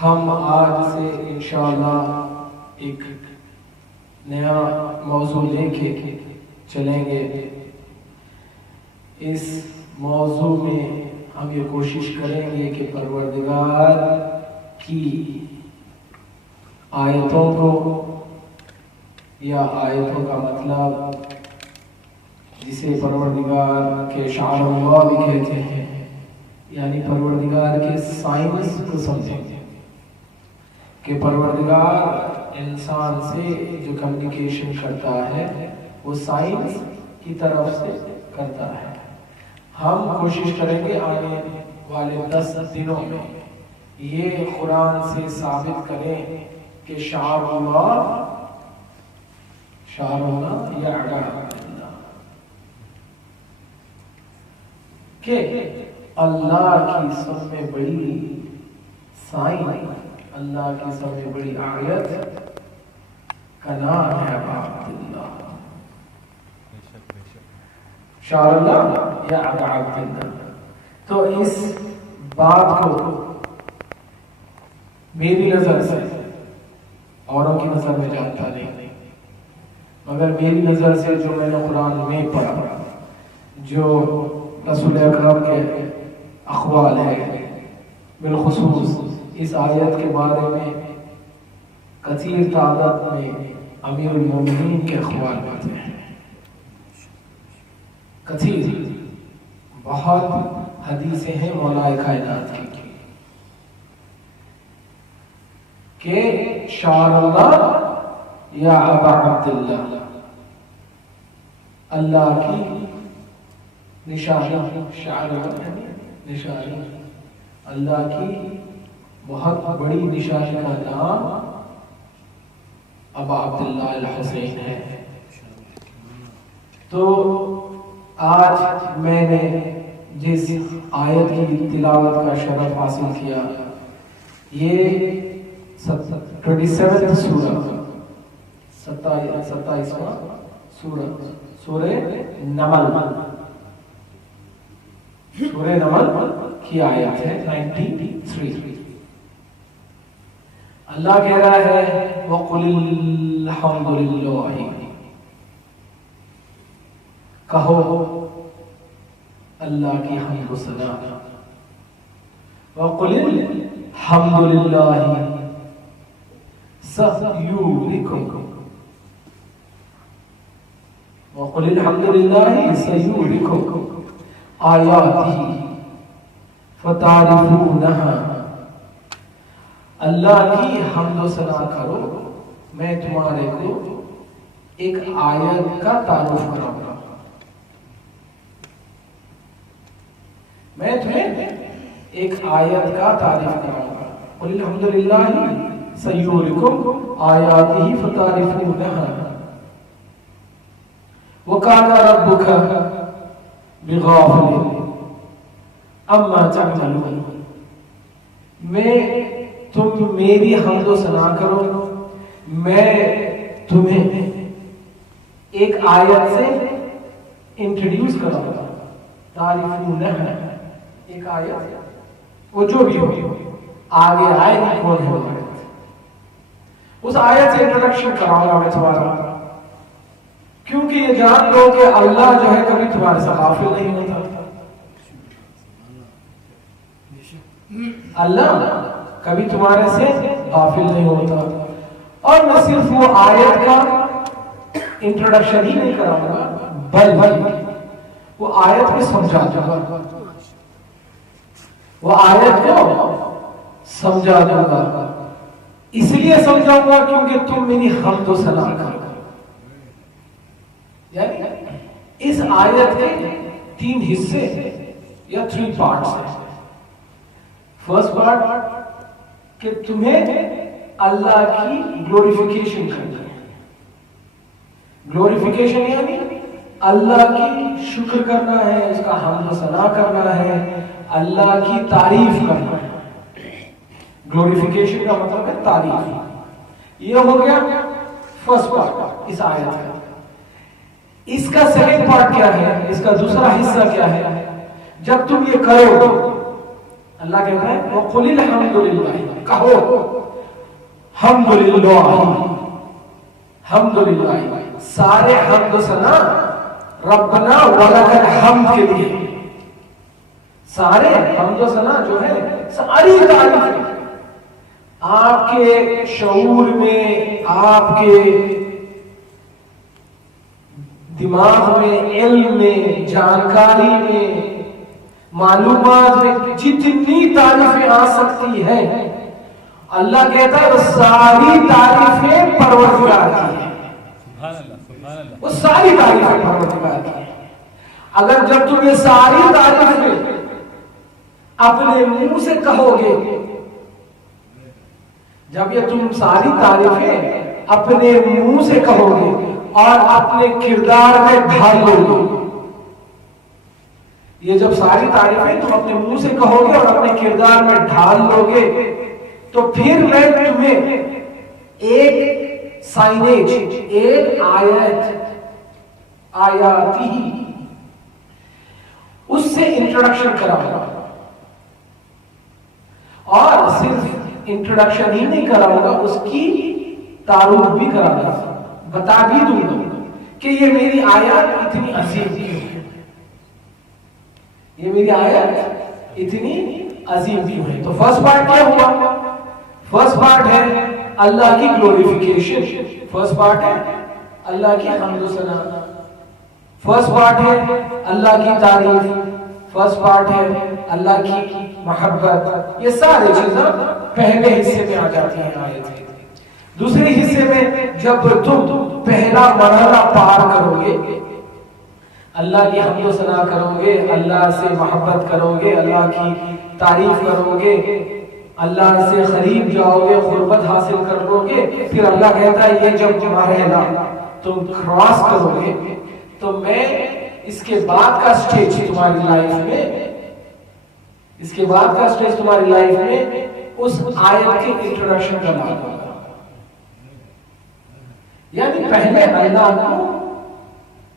हम आज से इंशाअल्लाह एक नया मौजू लेके चलेंगे. इस मौजू में हम ये कोशिश करेंगे कि परवरदिगार की आयतों को या आयतों का मतलब जिसे परवरदिगार के शाअरुल्लाह भी कहते हैं यानी परवरदिगार के साइंस को समझेंगे कि परवरदिगार इंसान से जो कम्युनिकेशन करता है वो साइंस की तरफ से करता है. हम कोशिश करेंगे आने वाले 10 दिनों में ये कुरान से साबित करें कि शाअरुल्लाह या अल्लाह के अल्लाह की सब में बड़ी साइन, अल्लाह की सब में बड़ी आयत का नाम है अबा अब्दुल्लाह, शाअल्लाह या अबा अब्दुल्लाह। तो इस बात को मेरी नजर से, औरों की नजर में जानता नहीं, मगर मेरी नजर से जो मैंने कुरान में पढ़ा, जो रसूल अकरम के अक़वाल है, बिलखुसूस इस आयत के बारे में कसीर तादाद में अमीरुल मोमिनीन के अक़वाल आते हैं, कसीर बहुत हदीसें हैं मौलाए कायनात की के शाअल्लाह या अबा अब्दुल्लाह, अल्लाह की निशानी, निशानी अल्लाह की बहुत बड़ी निशानी का नाम अबा अब्दुल्लाह अल हुसैन है। तो आज मैंने जिस आयत की तिलावत का शरफ हासिल किया, ये 27 सूरा, 27वां सूरा, सूरे नमल, सूरे नमल की आयत है 93। अल्लाह कह रहा है वक़ुलिल हम्दुलिल्लाह, कहो अल्लाह की हम्द व सना, वक़ुलिल हम्दुलिल्लाह सयुरिकुम, वक़ुलिल हम्दुलिल्लाह सयुरिकुम आयातिही फतारिफूनहा, अल्लाह की हम्द व सना करो, मैं तुम्हारे को एक आयत का तारुफ कराऊंगा, मैं तुम्हें एक आयत का तारीफ कराऊंगा। क़ुल अल्हम्दुलिल्लाह सयुरिकुम आयातिही फतारिफूनहा व काना रब्बुका बिगाफिलिन अम्मा तअमलून, मैं तुम मेरी हम्द व सना करो, मैं तुम्हें एक आयत से इंट्रोड्यूस कराऊंगा, तारिफूनहा एक आयत, वो जो भी हो आगे आएगी कौन है वो आयत, उस आयत से इंट्रोडक्शन कराऊंगा मैं तुम्हारा, क्योंकि ये जान लो कि अल्लाह जो है कभी तुम्हारे से गाफिल नहीं होता, अल्लाह कभी तुम्हारे से गाफिल नहीं होता। और मैं सिर्फ वो आयत का इंट्रोडक्शन ही नहीं कराऊंगा, बल्कि वो आयत को समझा दूंगा, वो आयत को समझा दूंगा। इसलिए समझाऊंगा क्योंकि तुम मेरी हम्द व सना करो। यानी इस आयत के 3 हिस्से या 3 पार्ट्स हैं। फर्स्ट पार्ट कि तुम्हें अल्लाह की ग्लोरिफिकेशन करनी है, ग्लोरिफिकेशन यानी अल्लाह की शुक्र करना है, उसका हम्द व सना करना है, अल्लाह की तारीफ करना है। ग्लोरिफिकेशन का मतलब है तारीफ। ये हो गया फर्स्ट पार्ट इस आयत का। इसका सेकंड पार्ट क्या है, इसका दूसरा हिस्सा क्या है? जब तुम ये करो, अल्लाह कहता है वक़ुलिल हम्दुलिल्लाह, कहो हम्दुलिल्लाह, हम्दुलिल्लाह, सारे हम्द व सना रब्बना वलकल हम्द के लिए, सारे हम्द व सना जो है सारी तारीफ आपके शऊर में, आपके दिमाग में, इल्म में, जानकारी में, मालूमात में जितनी तारीफें आ सकती है, अल्लाह कहता है वो सारी तारीफें परवरदिगार की है, वो सारी तारीफें परवरदिगार की है। अगर जब तुम ये सारी तारीफें अपने मुंह से कहोगे, जब ये तुम सारी तारीफें अपने मुंह से कहोगे और अपने किरदार में ढालोगे, ये जब सारी तारीफें तुम अपने मुंह से कहोगे और अपने किरदार में ढाल लोगे, तो फिर मैं तुम्हें एक साइनेज, एक आयाती उससे इंट्रोडक्शन कराऊंगा। और सिर्फ इंट्रोडक्शन ही नहीं कराऊंगा, उसकी तारुफ भी कराऊंगा, बता भी दूंगा कि ये मेरी आयत इतनी अजीम क्यों है, ये मेरी आयत इतनी अजीम क्यों है। तो फर्स्ट पार्ट क्या हुआ? फर्स्ट पार्ट है अल्लाह की ग्लोरिफिकेशन, फर्स्ट पार्ट है अल्लाह की हम्द सना, फर्स्ट पार्ट है अल्लाह की तारीफ, फर्स्ट पार्ट है अल्लाह की मोहब्बत। ये सारी चीजें पहले हिस्से में आ जाती हैं आयत। दूसरे हिस्से में जब तुम पहला मरहला पार करोगे, अल्लाह की हम्द सना करोगे, अल्लाह से मोहब्बत करोगे, अल्लाह की तारीफ करोगे, अल्लाह से करीब जाओगे, खुर्बत हासिल कर लोगे, फिर अल्लाह कहता है ये जब मरहला तुम क्रॉस करोगे तो मैं इसके बाद का स्टेज तुम्हारी लाइफ में, इसके बाद का स्टेज तुम्हारी लाइफ में उस आयत के इंट्रोडक्शन का नाम होगा। यानी पहले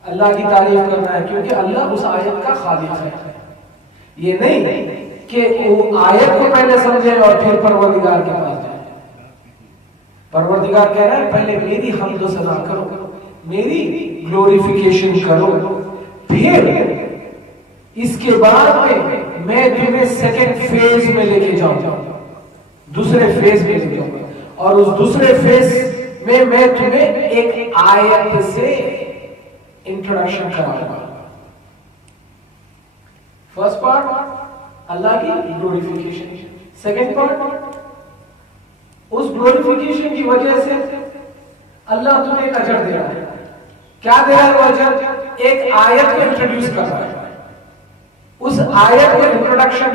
अल्लाह की तारीफ करना है, क्योंकि अल्लाह उस आयत का खालिक है। ये नहीं कि वो आयत को पहले समझे और फिर परवरदिगार के पास जाए। परवरदिगार कह रहा है पहले मेरी हम्द सना करो, मेरी ग्लोरिफिकेशन करो, फिर इसके बाद में मैं तुम्हें सेकंड फेज में लेके जाऊंगा, दूसरे फेज में लेके जाऊंगा, और उस दूसरे फेज में मैं तुम्हें एक आयत से इंट्रोडक्शन कराऊंगा। फर्स्ट पार्ट अल्लाह की ग्लोरिफिकेशन, सेकंड पार्ट उस ग्लोरिफिकेशन की वजह से अल्लाह तुम्हें एक अजर दे रहा है। क्या दे रहा है वो अजर? एक आयत को इंट्रोड्यूस कर रहा है। उस आयत को इंट्रोडक्शन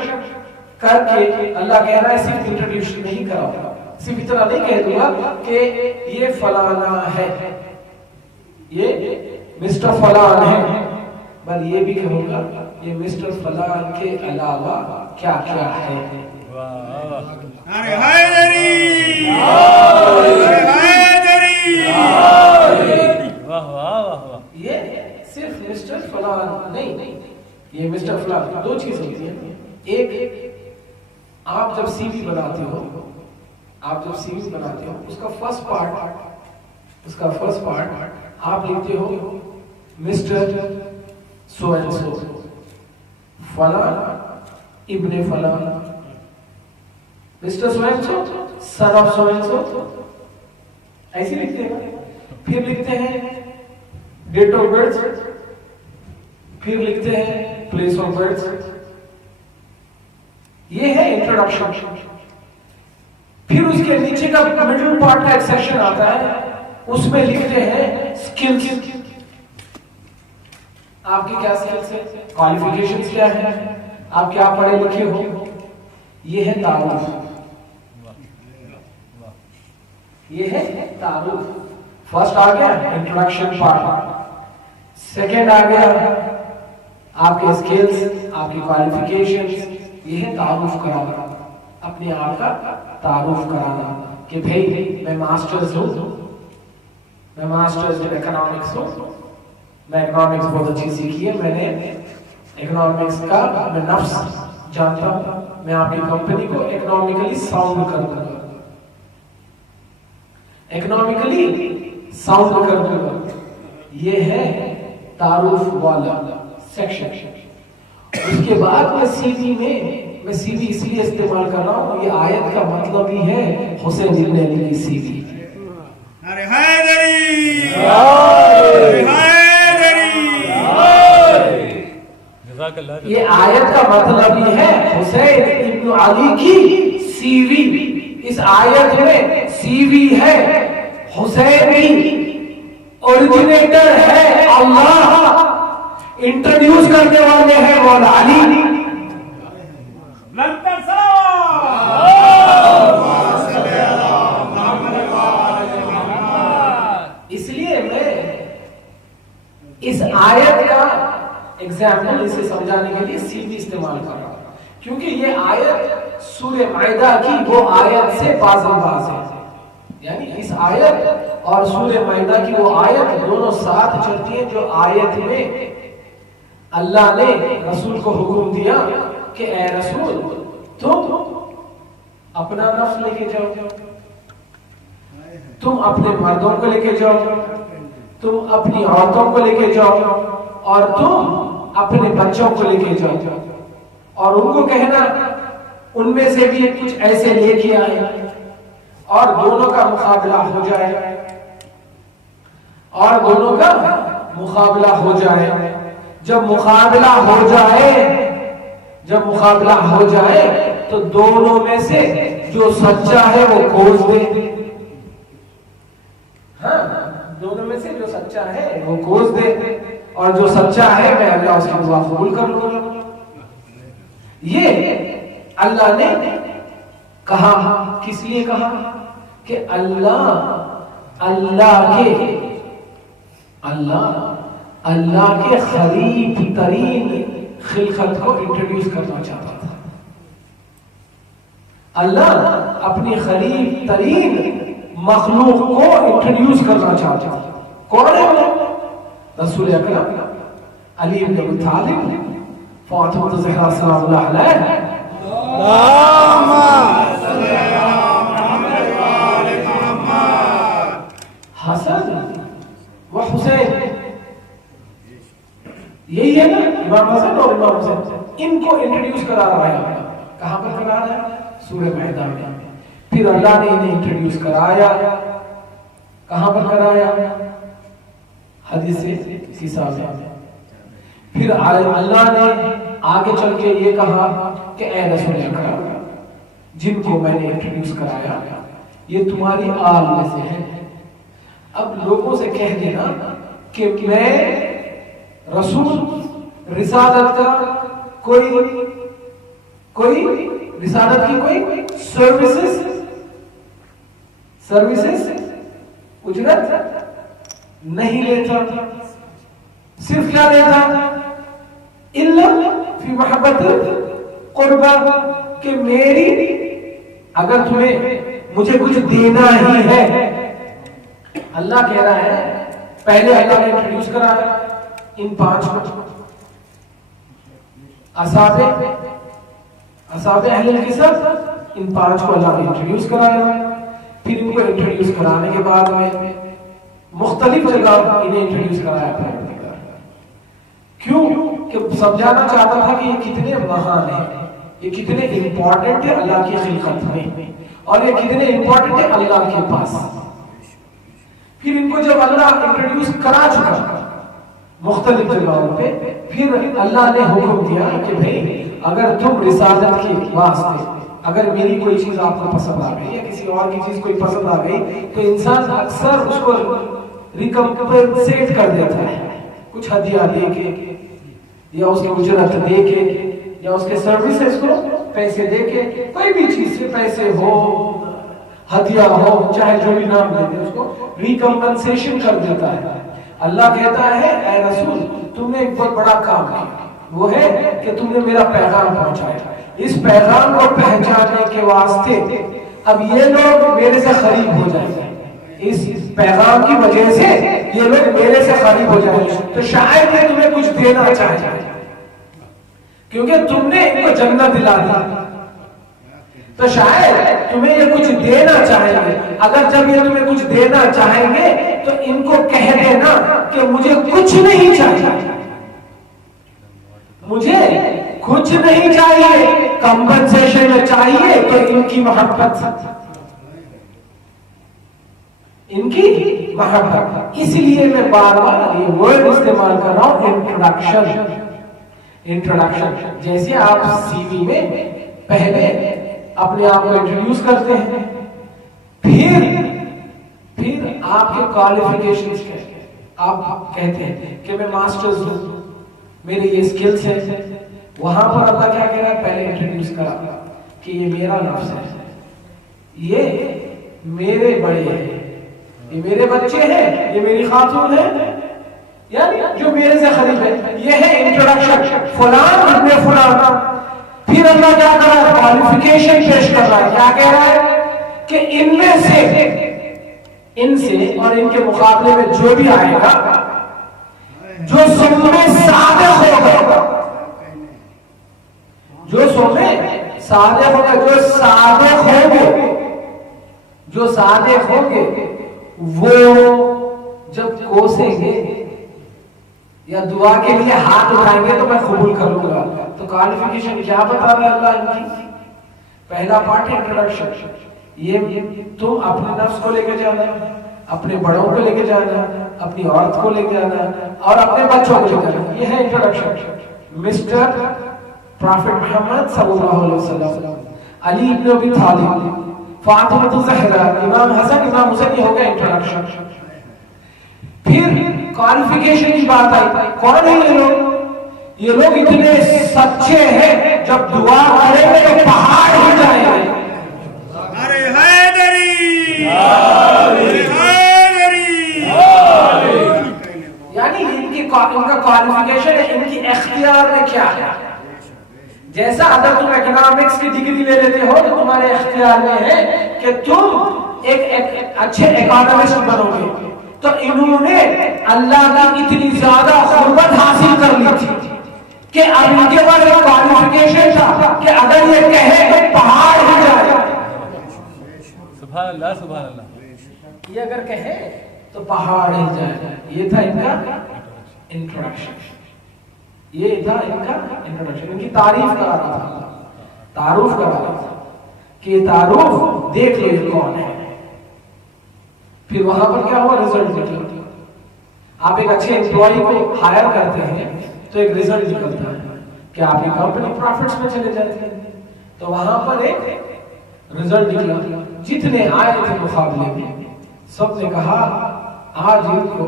करके अल्लाह कह रहा है सिर्फ इंट्रोड्यूस नहीं कराऊंगा, सिर्फ इतना नहीं कह दूंगा कि ये फलाना है, ये मिस्टर फलान है, बल ये भी कहूंगा ये मिस्टर फलान के अलावा क्या क्या है। अरे हैदरी, ये सिर्फ मिस्टर फलान नहीं, ये मिस्टर फलान दो चीज होती है। एक, आप जब सीवी बनाते हो, आप जब सीवी बनाते हो उसका फर्स्ट पार्ट आप लिखते हो मिस्टर सो एंड सो, फलान इब्ने फलान, mister so and so, son of so and so, ऐसे लिखते हैं। फिर लिखते हैं डेट ऑफ बर्थ, फिर लिखते हैं प्लेस ऑफ बर्थ। ये है इंट्रोडक्शन। फिर उसके नीचे का मिडिल पार्ट का एक सेक्शन आता है, उसमें लिखते हैं स्किल्स, आपकी क्या स्किल्स है, क्वालिफिकेशंस क्या है, आप क्या पढ़े लिखे हो। ये है तारुफ, ये है तारुफ। फर्स्ट आ गया इंट्रोडक्शन पार्ट, सेकेंड आ गया आपके स्किल्स, आपकी क्वालिफिकेशंस, ये है तारुफ कराना, अपने आप का तारुफ कराना कि भाई मैं मास्टर्स हूं, मैं मास्टर्स इन इकोनॉमिक्स हूं, मैं इकोनॉमिक्स बहुत अच्छी सीखी है, मैंने इकोनॉमिक्स का मैं नफ्स जानता हूं, मैं आपकी कंपनी को इकोनॉमिकली साउंड कर दूंगा, इकोनॉमिकली साउंड कर दूंगा। ये है तारुफ वाला सेक्शन। उसके बाद मैं सीवी इसलिए इस्तेमाल कर रहा हूं, ये आयत का मतलब ही है हुसैन इब्न अली की सीवी। अरे हैदरी, ये आयत का मतलब ही है हुसैन इब्न अली की सीवी। इस आयत में सीवी है हुसैनी, ओरिजिनेटर है अल्लाह, इंट्रोड्यूस करने वाले हैं मौला अली। इसलिए मैं इस आयत का एग्जाम्पल इसे समझाने समझाने के लिए सी भी इस्तेमाल कर रहा हूं, क्योंकि ये आयत सूरह माइदा की वो आयत से बाज़ है। यानी इस आयत और सूरह माइदा की वो आयत दोनों साथ चलती है, जो आयत में अल्लाह ने रसूल को हुक्म दिया कि ए रसूल तुम अपना नफ्स लेके जाओ, तुम अपने मर्दों को लेके जाओ, तुम अपनी औरतों को लेके जाओ, और तुम अपने बच्चों को लेके जाओ, और उनको कहना उनमें से भी कुछ ऐसे लेके आए, और दोनों का मुकाबला हो जाए, और दोनों का मुकाबला हो जाए। जब मुकाबला हो जाए, जब मुकाबला हो जाए तो दोनों में से जो सच्चा है वो खोज दे। हाँ, दोनों में से जो सच्चा है वो खोज दे, और जो सच्चा है मैं अल्लाह उसकी दुआ कबूल कर लूंगा। ये अल्लाह ने कहा, किस लिए कहा? कि अल्लाह के खरीब तरीन खिलकत को इंट्रोड्यूस करना चाहता था। अल्लाह अपनी खरीब तरीन मखलूक को इंट्रोड्यूस करना चाहता था। कौन है वो? रसूल अकरम अली इब्न अबी तालिब, फातिमा ज़हरा सलामुल्लाह अलैहा, हसन व हुसैन, यही है ना इमाम हसन और इमाम हुसैन, इनको इंट्रोड्यूस करा रहा है। कहां पर करा रहा है? सूरह माइदा में। फिर अल्लाह ने इन्हें इंट्रोड्यूस कराया, कहां पर कराया? हदीस से साहब। फिर अल्लाह ने आगे चल के ये कहा कि ए रसूल अकरम, जिनको मैंने इंट्रोड्यूस कराया ये तुम्हारी आल में से है। अब लोगों से कह देना कि मैं रसूल रिसालत का कोई रिसालत की कोई सर्विसेज उजरत नहीं लेता, सिर्फ क्या लेता? इल्ला फी मोहब्बत कुर्बा, कि मेरी अगर तुम्हें मुझे कुछ देना ही है। अल्लाह कह रहा है, पहले अल्लाह ने इंट्रोड्यूस कराया इन 5 को, असाबे अहले किसब, इन 5 को अल्लाह ने इंट्रोड्यूस कराया। फिर इनको इंट्रोड्यूस कराने के बाद में मुख्तलिफ जगह इन्हें इंट्रोड्यूस कराया। क्यों? कि समझाना चाहता था कि ये कितने महान है, ये कितने इंपॉर्टेंट है अल्लाह की खिलकत में, और ये कितने इंपॉर्टेंट है अल्लाह के पास। फिर इनको जब अल्लाह इंट्रोड्यूस करा चुका मुख्तलिफ जगहों पे, फिर अल्लाह ने हुक्म दिया कि भाई अगर तुम रिसालत के वास्ते अगर मेरी कोई चीज आपको पसंद आ गई या किसी और की चीज कोई पसंद आ गई, तो इंसान अक्सर उसको रिकम्पेंसेट कर देता है, कुछ हदिया दे के या उसकी उजरत दे के या उसके सर्विसेज को पैसे दे के, कोई भी चीज से पैसे हो, हदिया हो, चाहे जो भी नाम दे दे, उसको रिकम्पेंसेशन कर देता है। अल्लाह कहता है, ऐ रसूल तुमने एक बहुत बड़ा काम किया, वो है कि तुमने मेरा पैगाम पहुंचाया। इस पैगाम को पहचानने के वास्ते अब ये लोग मेरे से करीब हो जाएंगे, इस पैगाम की वजह से ये लोग मेरे से करीब हो जाएंगे। तो शायद ये तुम्हें कुछ देना चाहिए, क्योंकि तुमने इनको जन्नत दिला दी, तो शायद तुम्हें ये कुछ देना चाहेंगे। अगर जब ये तुम्हें कुछ देना चाहेंगे तो इनको कह देना कि मुझे कुछ नहीं चाहिए, मुझे कुछ नहीं चाहिए, कंपनसेशन में चाहिए तो इनकी मोहब्बत, इनकी मोहब्बत। इसलिए मैं बार बार ये वर्ड इस्तेमाल कर रहा हूं, इंट्रोडक्शन। जैसे आप सीवी में पहले अपने आप को इंट्रोड्यूस करते हैं, फिर आपके क्वालिफिकेशंस क्या है, आप कहते हैं कि मैं मास्टर्स हूं, मेरे ये स्किल्स है। वहां पर अल्लाह क्या कह रहा है? पहले इंट्रोड्यूस करा कि ये मेरा नफ्स है, ये मेरे बड़े हैं, ये मेरे बच्चे हैं, ये मेरी खातून है, यानी जो मेरे से करीब है। ये है इंट्रोडक्शन, फलान इब्ने फलान। फिर अल्लाह क्या कर रहा है, क्वालिफिकेशन पेश कर रहा है। क्या कह रहा है कि इनमें से, इनसे और इनके मुकाबले में जो भी आएगा, जो सुनने सादिक होगा, जो सुनने सादिक होगा, जो सादिक होंगे, जो सादिक होंगे वो जब कोसेंगे या दुआ के लिए हाथ उठाएंगे तो मैं कबूल करूंगा। तो क्वालिफिकेशन क्या बता रहा है अल्लाह इनकी? पहला पार्ट है इंट्रोडक्शन। ये तुम अपने नफ्स को लेकर जाना, अपने बड़ों को लेकर जाना, अपनी औरत को लेकर जाना और अपने बच्चों को लेकर जाना। ये है इंट्रोडक्शन। मिस्टर प्रॉफिट मोहम्मद सल्लल्लाहु अलैहि वसल्लम, अली इब्न अबी तालिब, फातिमा ज़हरा, इमाम हसन, इमाम हुसैन। ये हो गया इंट्रोडक्शन। फिर क्वालिफिकेशन की बात आई। कौन है ये लोग? ये लोग इतने सच्चे हैं, जब दुआ करेंगे तो पहाड़ ही जाएंगे। अरे हैदरी, यानी इनका क्वालिफिकेशन है, इनकी इख्तियार में क्या है। जैसा अगर तुम इकोनॉमिक्स की डिग्री ले लेते हो तो तुम्हारे इख्तियार में है कि तुम एक अच्छे इकोनॉमिस्ट बनोगे। तो इन्होंने अल्लाह की इतनी ज्यादा खुर्बत हासिल कर ली थी कि अब इनके पास एक क्वालिफिकेशन था कि अगर ये कहे तो पहाड़ ही जाए। सुभान अल्लाह, सुभान अल्लाह। ये अगर कहे तो पहाड़ ही जाए। ये था इनका इंट्रोडक्शन। ये था इनका इंट्रोडक्शन। इनकी तारीफ करा रहा था, तारुफ करा रहा था कि ये तारुफ देख लो ये कौन है। फिर वहां पर क्या हुआ, रिजल्ट निकला। आप एक अच्छे एम्प्लॉय को हायर करते हैं तो एक रिजल्ट निकलता है कि आपकी कंपनी प्रॉफिट्स में चले जाती है। तो वहां पर एक रिजल्ट निकला। जितने आए थे मुकाबले में सबने कहा आज इनको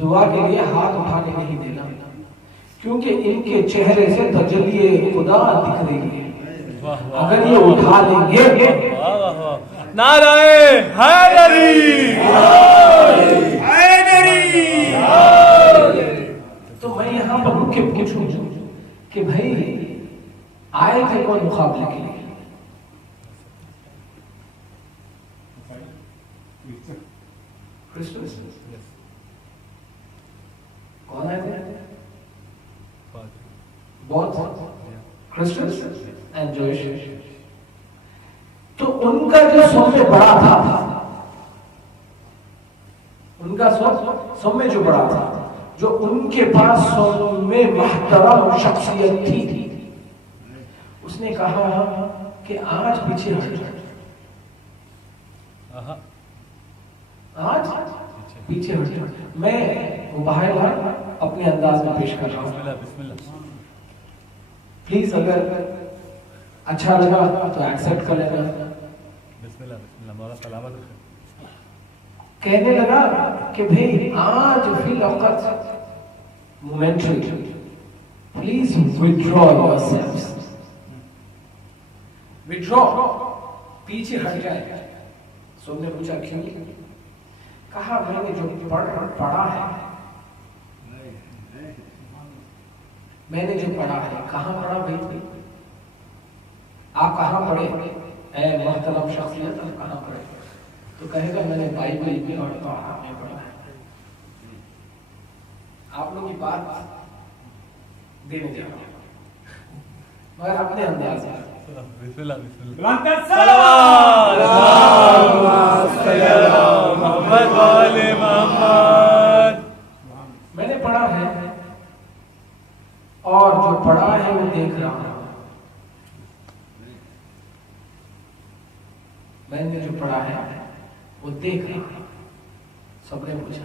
दुआ के लिए हाथ उठाने नहीं देना, क्योंकि इनके चेहरे से तजल्ली खुदा दिख रही है। अगर ये उठा लेंगे, नाराए हैदरी, तो मैं यहाँ पर रुक के पूछूं कि भाई आए थे कौन मुकाबले के लिए? क्रिस्टोस। कौन आए थे? बहुत क्रिस्टोस एंड जोश। तो उनका जो सौम्य बड़ा था, उनका सौम्य जो बड़ा था, जो उनके पास सौम्य महतरम शख्सियत थी, उसने कहा कि आज पीछे हट जाओ, आज पीछे हट जाओ। मैं वो बाहर अपने अंदाज में पेश कर रहा हूँ। प्लीज अगर अच्छा लगा तो एक्सेप्ट कर लेना। कहने लगा कि भाई आज फिल औक़त momentary, please withdraw yourselves, withdraw, पीछे हट जाए। सबने पूछा क्यों? कहा मैंने जो पढ़ा है, मैंने जो पढ़ा है। कहाँ पढ़ा भाई? आप कहाँ पढ़े? ऐ महतरम शख्सियत, आप कहाँ पढ़े? तो कहेगा मैंने बाइबल में और तौरात में पढ़ा है। आप लोग की बात देने जा रहा हूं मगर अपने अंदाज में। मैंने पढ़ा है और जो पढ़ा है वो देख रहा हूं। मैंने जो पढ़ा है वो देख रहा हूं। सबने पूछा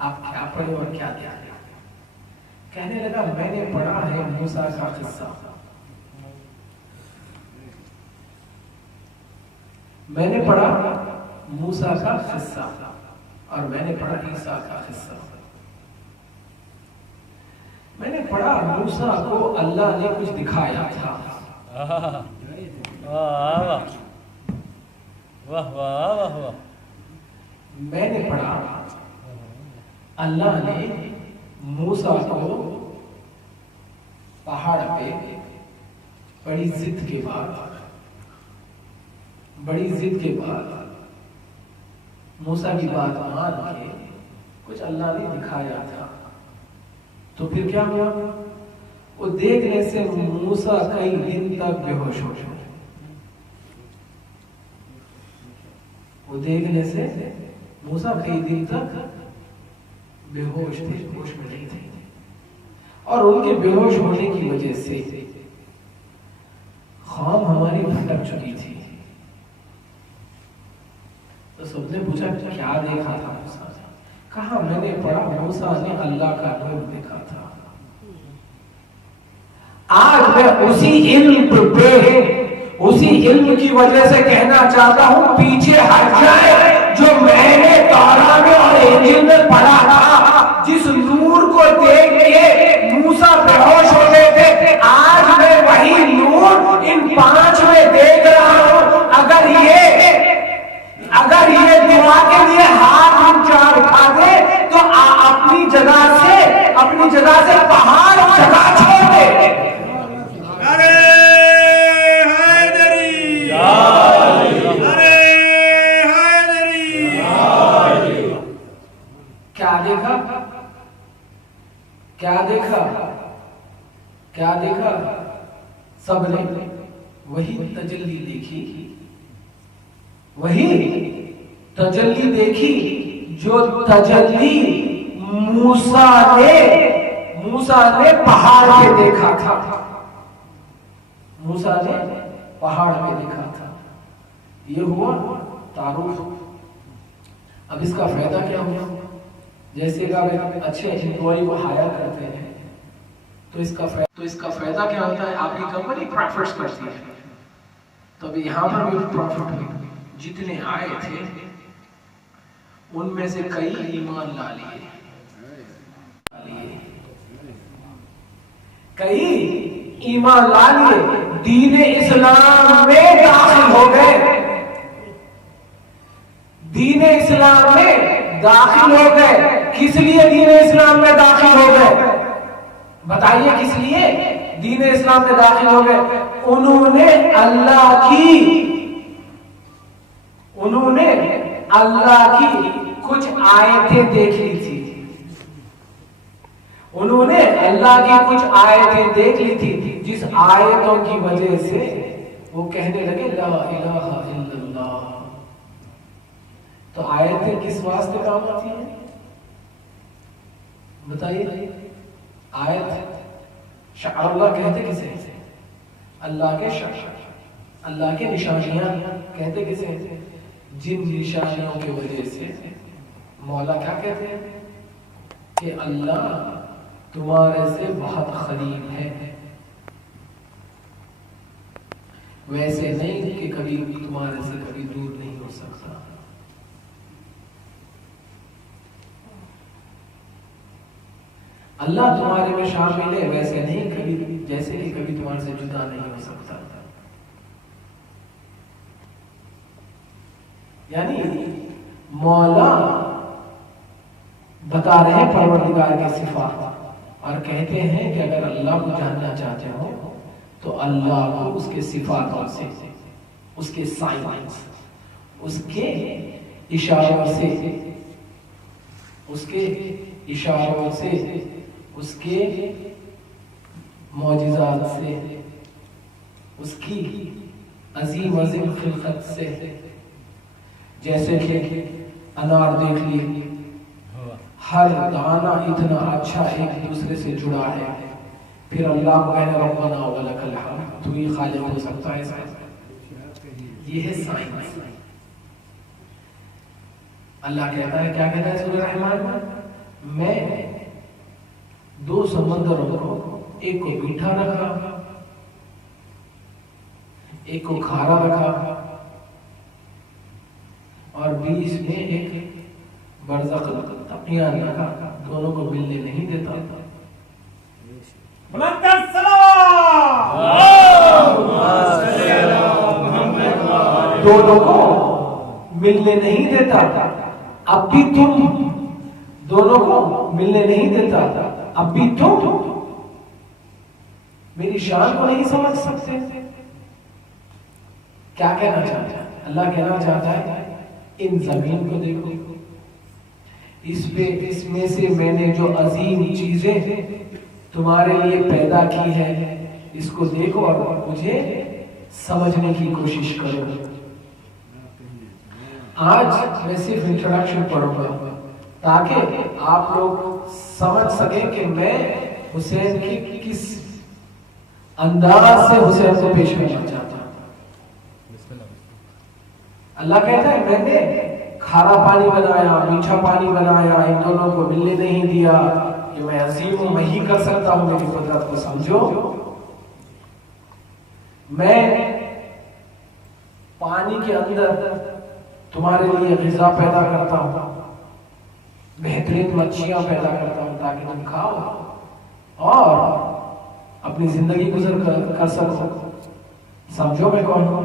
आप क्या पढ़े और क्या ध्यान? कहने लगा मैंने पढ़ा है मूसा का किस्सा, मैंने पढ़ा मूसा का किस्सा और मैंने पढ़ा ईसा का किस्सा। मैंने पढ़ा मूसा को अल्लाह ने कुछ दिखाया था। वाह वाह वाह वाह। मैंने पढ़ा अल्लाह ने मूसा को पहाड़ पे बड़ी जिद के बाद मूसा की बात मान के कुछ अल्लाह ने दिखाया था। तो फिर क्या हुआ? वो देखने से मूसा कई दिन तक बेहोश हो गए। वो देखने से मूसा कई दिन तक बेहोश थे, होश में नहीं थे। और उनके बेहोश होने की वजह से ख्वाब हमारी भटक चुकी थी। तो सबने पूछा क्या देखा था मूसा? कहा मैंने पढ़ा मूसा ने अल्लाह का नूर देखा था। आज मैं उसी इल्म की वजह से कहना चाहता हूं, पीछे हट जाए जो मैंने तौरा में और इंजील में पढ़ा था। जिस नूर को देख के मूसा बेहोश हो गए थे, आज मैं वही नूर इन 5 में देख रहा हूं। अगर ये दुआ के लिए हाथ ऊंचा उठा दे तो अपनी जगह से पहाड़ जगह छोड़ दे। अरे हैदरी, अरे हैदरी। क्या देखा? सबने वही तजल्ली देखी जो तजल्ली मूसा ने पहाड़ पे देखा था। ये हुआ तारुफ। अब इसका फायदा क्या हुआ? जैसे कि अच्छे एम्प्लॉय को हायर करते हैं तो इसका फायदा क्या होता है? आपकी कंपनी प्रॉफिट्स करती है। तो अभी यहाँ पर भी प्रॉफिट हुई। जितने आए थे उनमें से कई ईमान ला लिए, दीन इस्लाम में दाखिल हो गए। किस लिए दीन इस्लाम में दाखिल हो गए? बताइए किस लिए दीन इस्लाम में दाखिल हो गए? उन्होंने अल्लाह की कुछ आयतें देख ली थी। जिस आयतों की वजह से वो कहने लगे ला इलाहा इल्लल्लाह। तो आयतें किस वास्ते काम आती हैं? बताइए। आयत शाअरुल्लाह कहते किसे? अल्लाह के निशानियां कहते किसे? जिन निशानियों की वजह से मौला क्या कहते हैं कि अल्लाह तुम्हारे से बहुत करीब है, वैसे नहीं कि कभी तुम्हारे से कभी दूर नहीं हो सकता। अल्लाह तुम्हारे में शामिल है, वैसे नहीं कभी जैसे कि कभी तुम्हारे से जुदा नहीं हो सकता। यानी मौला बता रहे हैं परवरदिगार के सिफात और कहते हैं कि अगर अल्लाह को जानना चाहते हो तो अल्लाह को उसके सिफातों से, उसके साइंस, उसके इशारों से, उसके मौजिज़ात से, उसकी अजीम अजीम खिलकत से। जैसे कि अनार देख लिए, हर दाना इतना अच्छा एक दूसरे से जुड़ा है। फिर अल्लाह को कहना रब्बना व लकल हम्द, तू ही खालिक हो सकता है। ये है साइंस। अल्लाह कहता है, क्या कहता है सूरह रहमान में? मैं 2 समंदरों को, एक को मीठा रखा, एक को खारा रखा, और बीच में एक बरज़ख तकिया रखा, दोनों को मिलने नहीं देता। दोनों को मिलने नहीं देता। अब भी तुम दोनों को मिलने नहीं देता, अब भी तुम मेरी शान को नहीं समझ सकते। क्या कहना चाहता है अल्लाह? कहना चाहता है इन जमीन को देखो, इसमें से मैंने जो अजीम चीजें तुम्हारे लिए पैदा की है, इसको देखो और मुझे समझने की कोशिश करो। आज मैं सिर्फ इंट्रोडक्शन पढ़ूंगा ताकि आप लोग समझ सकें कि मैं हुसैन की किस अंदाज से हुसैन को पेश करना चाहता हूं। अल्लाह कहता है मैंने खारा पानी बनाया, मीठा पानी बनाया, इन दोनों को मिलने नहीं दिया, कि मैं अजीम हूं, मैं ही कर सकता हूं, मेरी कुदरत को समझो। मैं पानी के अंदर तुम्हारे लिए ग़िज़ा पैदा करता हूं, बेहतरीन मच्छियां पैदा करता हूं ताकि तुम खाओ और अपनी जिंदगी गुजर कर सको। समझो मैं कौन हूं?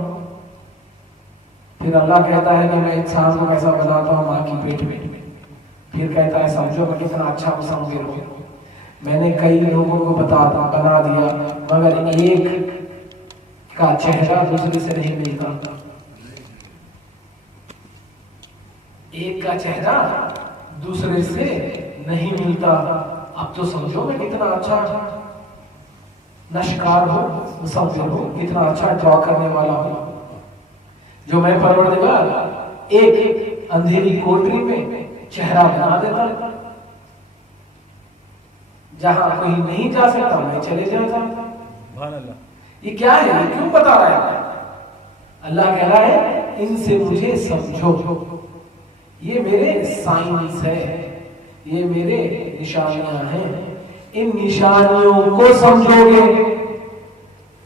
फिर अल्लाह कहता है कि मैं इंसान को कैसा बनाता हूं मां की पेट में। फिर कहता है समझो मैं कितना अच्छा मुसव्विर हूं, मैंने कई लोगों को बना दिया, मगर एक का चेहरा दूसरे से नहीं मिलता, एक का चेहरा दूसरे से नहीं मिलता। अब तो समझो मैं कितना अच्छा नशकार हूं, मुसव्विर हूं, कितना अच्छा ड्रॉ करने वाला हूं। जो मैं परवरदिगार एक अंधेरी कोठरी में चेहरा बना देता, जहां कोई नहीं जा सकता मैं चले जाता। ये क्या है? ये क्यों बता रहा है? अल्लाह कह रहा है इनसे मुझे समझो, ये मेरे साइंस है, ये मेरे निशानियां हैं। इन निशानियों को समझोगे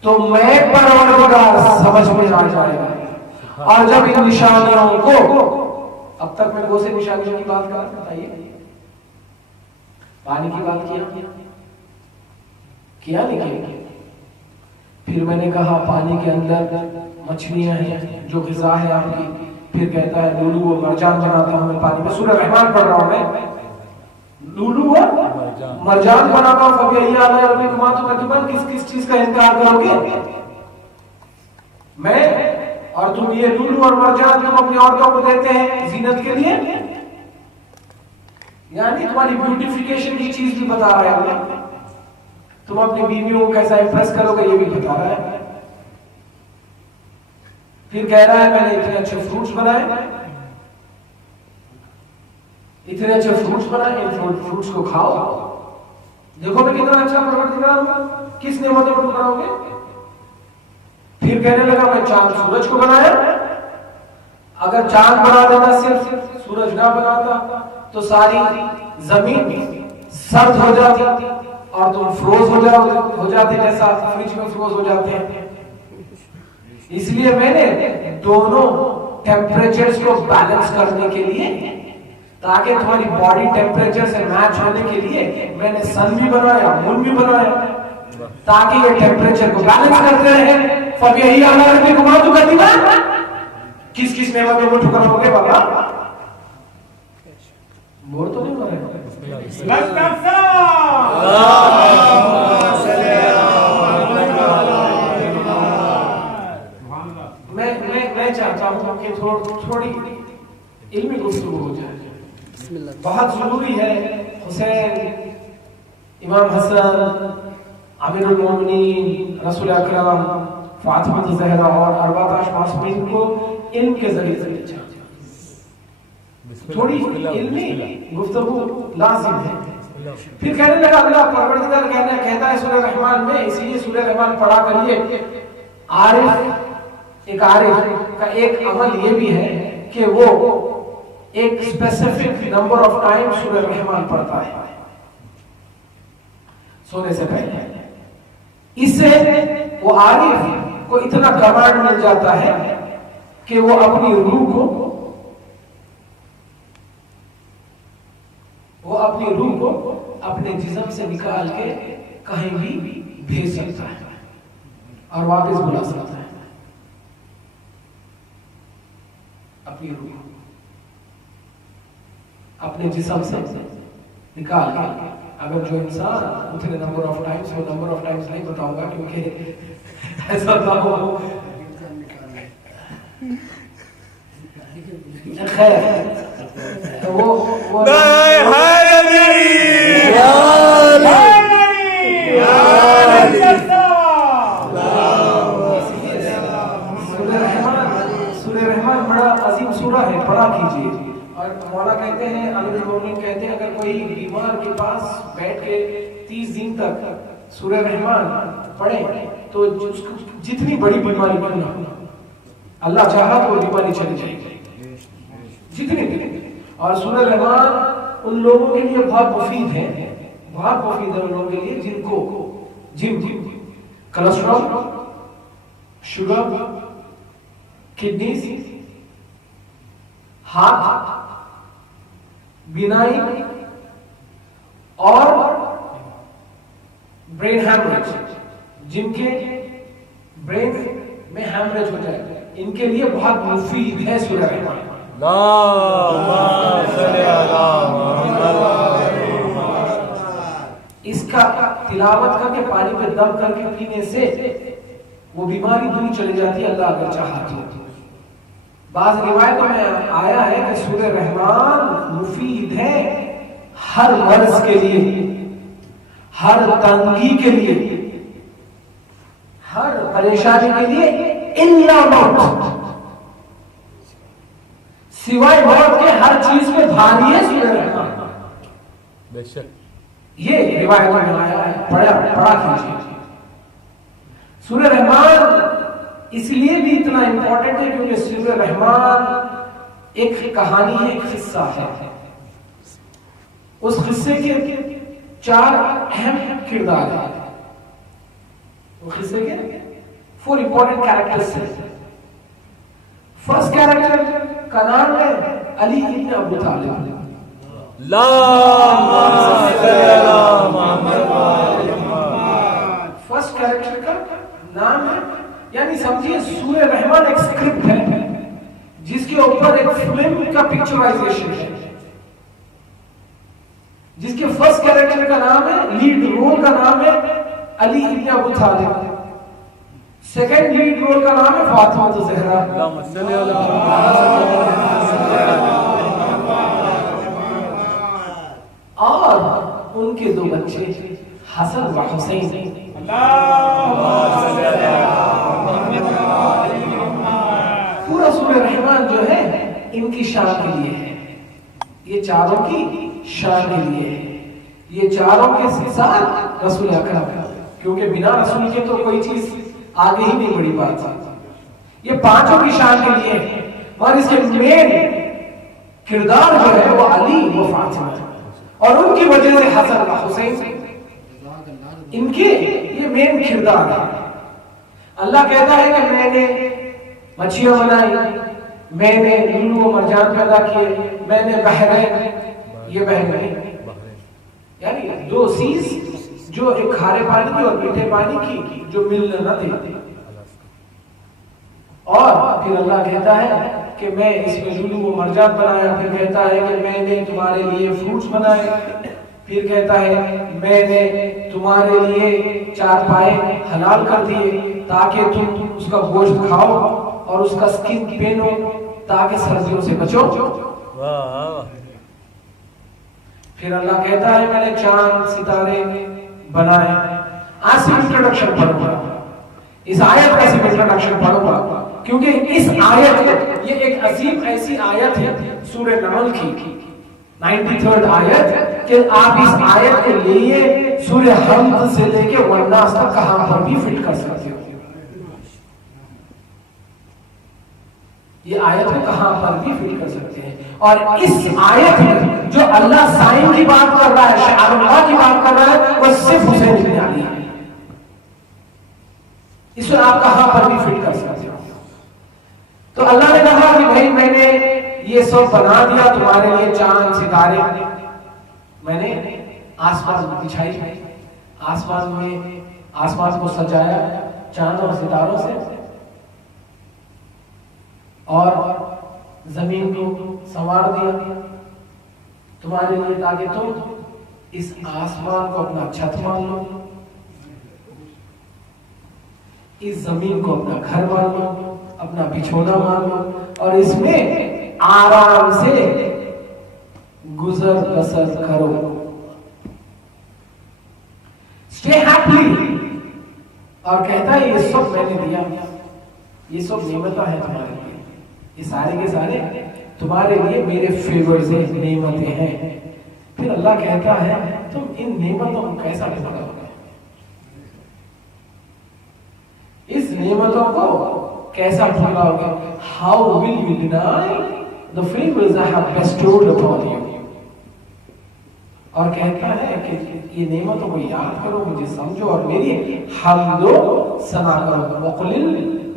तो मैं परवरदिगार समझ में आ जाएगा। और जब इन निशानियों को, अब तक मैं कौन सी निशानियों की बात कर रहा हूं बताइए? पानी की बात किया नहीं? फिर मैंने कहा पानी के अंदर मछलियां हैं जो ग़िज़ा है आपकी। फिर कहता है लूलू व मरजान बनाता हूं मैं पानी में। सूरह रहमान पढ़ रहा हूं मैं, लूलू व मरजान बनाता हूं। तुम किस किस चीज का इनकार करोगे? मैं और तुम ये लूलू और मरजान तुम अपनी औरतों को देते हैं जीनत के लिए, यानी तुम्हारी ब्यूटिफिकेशन की चीज भी बता रहा है। तुम अपनी बीवियों को कैसा इंप्रेस करोगे ये भी बता रहा है। फिर कह रहा है मैंने इतने अच्छे फ्रूट्स बनाए, इतने अच्छे फ्रूट्स बनाए, इन फ्रूट्स को खाओ, देखो मैं कितना अच्छा परवरदिगार हूं, किस नेमतों को ठुकराओगे? फिर कहने लगा मैं चांद सूरज को बनाया, अगर चांद बना देता सिर्फ सूरज ना बनाता तो सारी जमीन सर्द हो जाती और तुम फ्रोज हो जाते जैसा फ्रिज में फ्रोज हो जाते हैं। इसलिए मैंने दोनों टेम्परेचर्स को बैलेंस करने के लिए, ताकि तुम्हारी बॉडी टेम्परेचर से मैच होने के लिए मैंने सन भी बनाया, मून भी बनाया, ताकि ये टेम्परेचर को बैलेंस करते रहे। फिर यही अल्लाह ने घुमा तो कर दिया। किस किस नेमतों को ठुकराओगे बाबा? बोल तो नहीं हो रहे। मैं चाहता हूं कि थोड़ी इल्मी गुफ्तगू हो जाए, बहुत जरूरी है। हुसैन, इमाम हसन, अमीरुल मोमिनीन, रसूल अकरम, फातिमा ज़हरा और 14 मासूमीन को इल्म के जरिए से थोड़ी इल्मी गुफ्तगू लाजिम है। फिर कहने लगा अल्लाह परवरदिगार कहता है सूरह रहमान में, इसलिए सूरह रहमान पढ़ा करिए। एक आरिफ का एक अमल ये भी है कि वो एक स्पेसिफिक नंबर ऑफ टाइम सूरह रहमान पढ़ता है सोने से पहले। इससे वो आरिफ को इतना कमांड मिल जाता है कि वो अपनी रूह को अपने जिस्म से निकाल के कहीं भी भेज सकता है और वापस बुला सकता है अपनी रूह, अपने जिस्म से निकाल के। अगर जो इंसान उतने नंबर ऑफ टाइम्स, वो नंबर ऑफ टाइम्स नहीं बताऊंगा क्योंकि ऐसा ना हो। खैर, तो वो सूरह रहमान बड़ा अजीम सूरा है, पढ़ा कीजिए। और मौला कहते हैं, अमीरुल मोमिनीन कहते हैं, अगर कोई बीमार के पास बैठ के 30 दिन तक सूरह रहमान पढ़े तो उसको जितनी बड़ी बीमारी क्यों ना हो, अल्लाह चाहा तो वो बीमारी चली जाएगी जितनी भी। और सूरह रहमान उन लोगों के लिए बहुत मुफीद है, बहुत मुफीद है उन लोगों के लिए जिनको gym cholesterol, sugar, kidneys, heart, बिनाई और ब्रेन हैमरेज, जिनके ब्रेन में हैमरेज होता है, इनके लिए बहुत मुफीद है सूरह रहमान। इसका तिलावत करके पानी पे दम करके पीने से वो बीमारी दूर चली जाती है, अल्लाह अगर चाहा तो। बाज़ रिवायतों में आया है कि सूरह रहमान मुफीद है हर मर्ज के लिए, हर तंगी के लिए, हर परेशानी के लिए, इल्ला मौत, सिवाय मौत के हर चीज पे भारी है सूरह रहमान। बेशक ये रिवायतों में आया है, पढ़ा कीजिए। सूरह रहमान इसलिए भी इतना इंपॉर्टेंट है क्योंकि सूरह रहमान एक कहानी है, एक किस्सा है। उस किस्से के 4 अहम किरदार हैं। वो किस्से के 4 इंपॉर्टेंट कैरेक्टर्स हैं। फर्स्ट कैरेक्टर का नाम है अली इब्न अबू तालिब। फर्स्ट कैरेक्टर का नाम है, यानी समझिए सूरह रहमान एक स्क्रिप्ट है जिसके ऊपर एक फिल्म का पिक्चराइजेशन है, जिसके फर्स्ट कैरेक्टर का नाम है, लीड रोल का नाम है अली इब्न अबू तालिब। सेकंड लीड रोल का नाम है फातिमा ज़हरा। और उनके 2 बच्चे हसन व हुसैन। पूरा सूरह रहमान जो है इनकी शान के लिए है, ये चारों की शान के लिए है। ये चारों के साथ रसूल अकरम, क्योंकि बिना रसूल के तो कोई चीज आगे ही नहीं बढ़ी बात। ये 5 की शान के लिए है। और इसके मेन किरदार जो है वो अली वो फातिमा, और उनकी वजह से हसन व हुसैन, इनके ये मेन किरदार है। अल्लाह कहता है कि मैंने मछलियां बनाई, मैंने लुलू व मरजान पैदा किए, मैंने बहरैन, ये बहरैन यानी 2 सीज जो एक खारे पानी की और मीठे पानी की जो मिलने न देते। और फिर अल्लाह कहता है कि मैं इसमें लुलू व मरजान बनाया, फिर कहता है कि मैंने तुम्हारे लिए फ्रूट्स बनाए, फिर कहता है मैंने तुम्हारे लिए 4 पाए हलाल कर दिए ताकि तुम उसका गोश्त खाओ और उसका स्किन पहनो ताकि सर्दियों से बचो। फिर अल्लाह कहता है मैंने चांद सितारे बनाए। आज से इंट्रोडक्शन पढ़ूंगा, इस आयत का सिर्फ इंट्रोडक्शन पढ़ूंगा क्योंकि इस आयत ये एक अजीम ऐसी आयत है सूरह नमल की 93rd आयत कि आप इस आयत को लिए सूरह हमद से लेके वन्नास तक कहां पर भी फिट कर सकते हो। ये आयत को कहां पर भी फिट कर सकते हैं। और इस आयत में जो अल्लाह साइन की बात कर रहा है, शाअरुल्लाह की बात कर रहा है, वो सिर्फ हुसैन इब्न अली है। इसको आप कहां पर भी फिट कर सकते हो। तो अल्लाह ने कहा कि भाई मैंने ये सब बना दिया तुम्हारे लिए, चांद सितारे मैंने आसमान बिछाई, आसमान को सजाया चांद और सितारों से, और जमीन को संवार दिया तुम्हारे लिए ताकि तुम इस आसमान को अपना छत मान लो, इस जमीन को अपना घर मान लो, अपना बिछोना मान लो, और इसमें आराम से गुजर बसर करो। Stay happy. और कहता है ये सब मैंने दिया, ये सब नेमतें हैं तुम्हारे लिए, ये सारे के सारे तुम्हारे लिए मेरे फेवर से नेमतें हैं। फिर अल्लाह कहता है तुम इन नेमतों को कैसा ठुकराओगे, इस नेमतों को कैसा ठुकराओगे? How will you deny the favours I have bestowed upon you. और कहता है कि ये नेमतों को याद करो, मुझे समझो और मेरी हम्दो सना करो। वक़ुलिल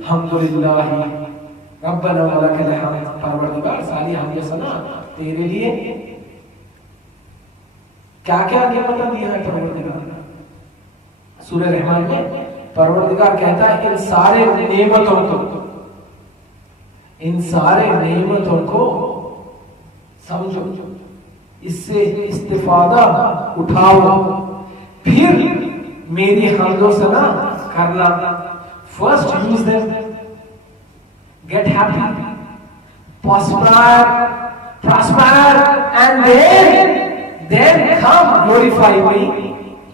हम्दुलिल्लाहि रब्बना व लकल हम्द। परवरदिगार सारी हम्द सना तेरे लिए। क्या क्या नेमतें दी है परवरदिगार? सूरह रहमान में परवरदिगार कहता है इन सारे नेमतों को समझो, इससे इस्तिफादा उठाओ, फिर मेरी हम्दो सना करना। First use them, get happy, prosper and then come glorify me.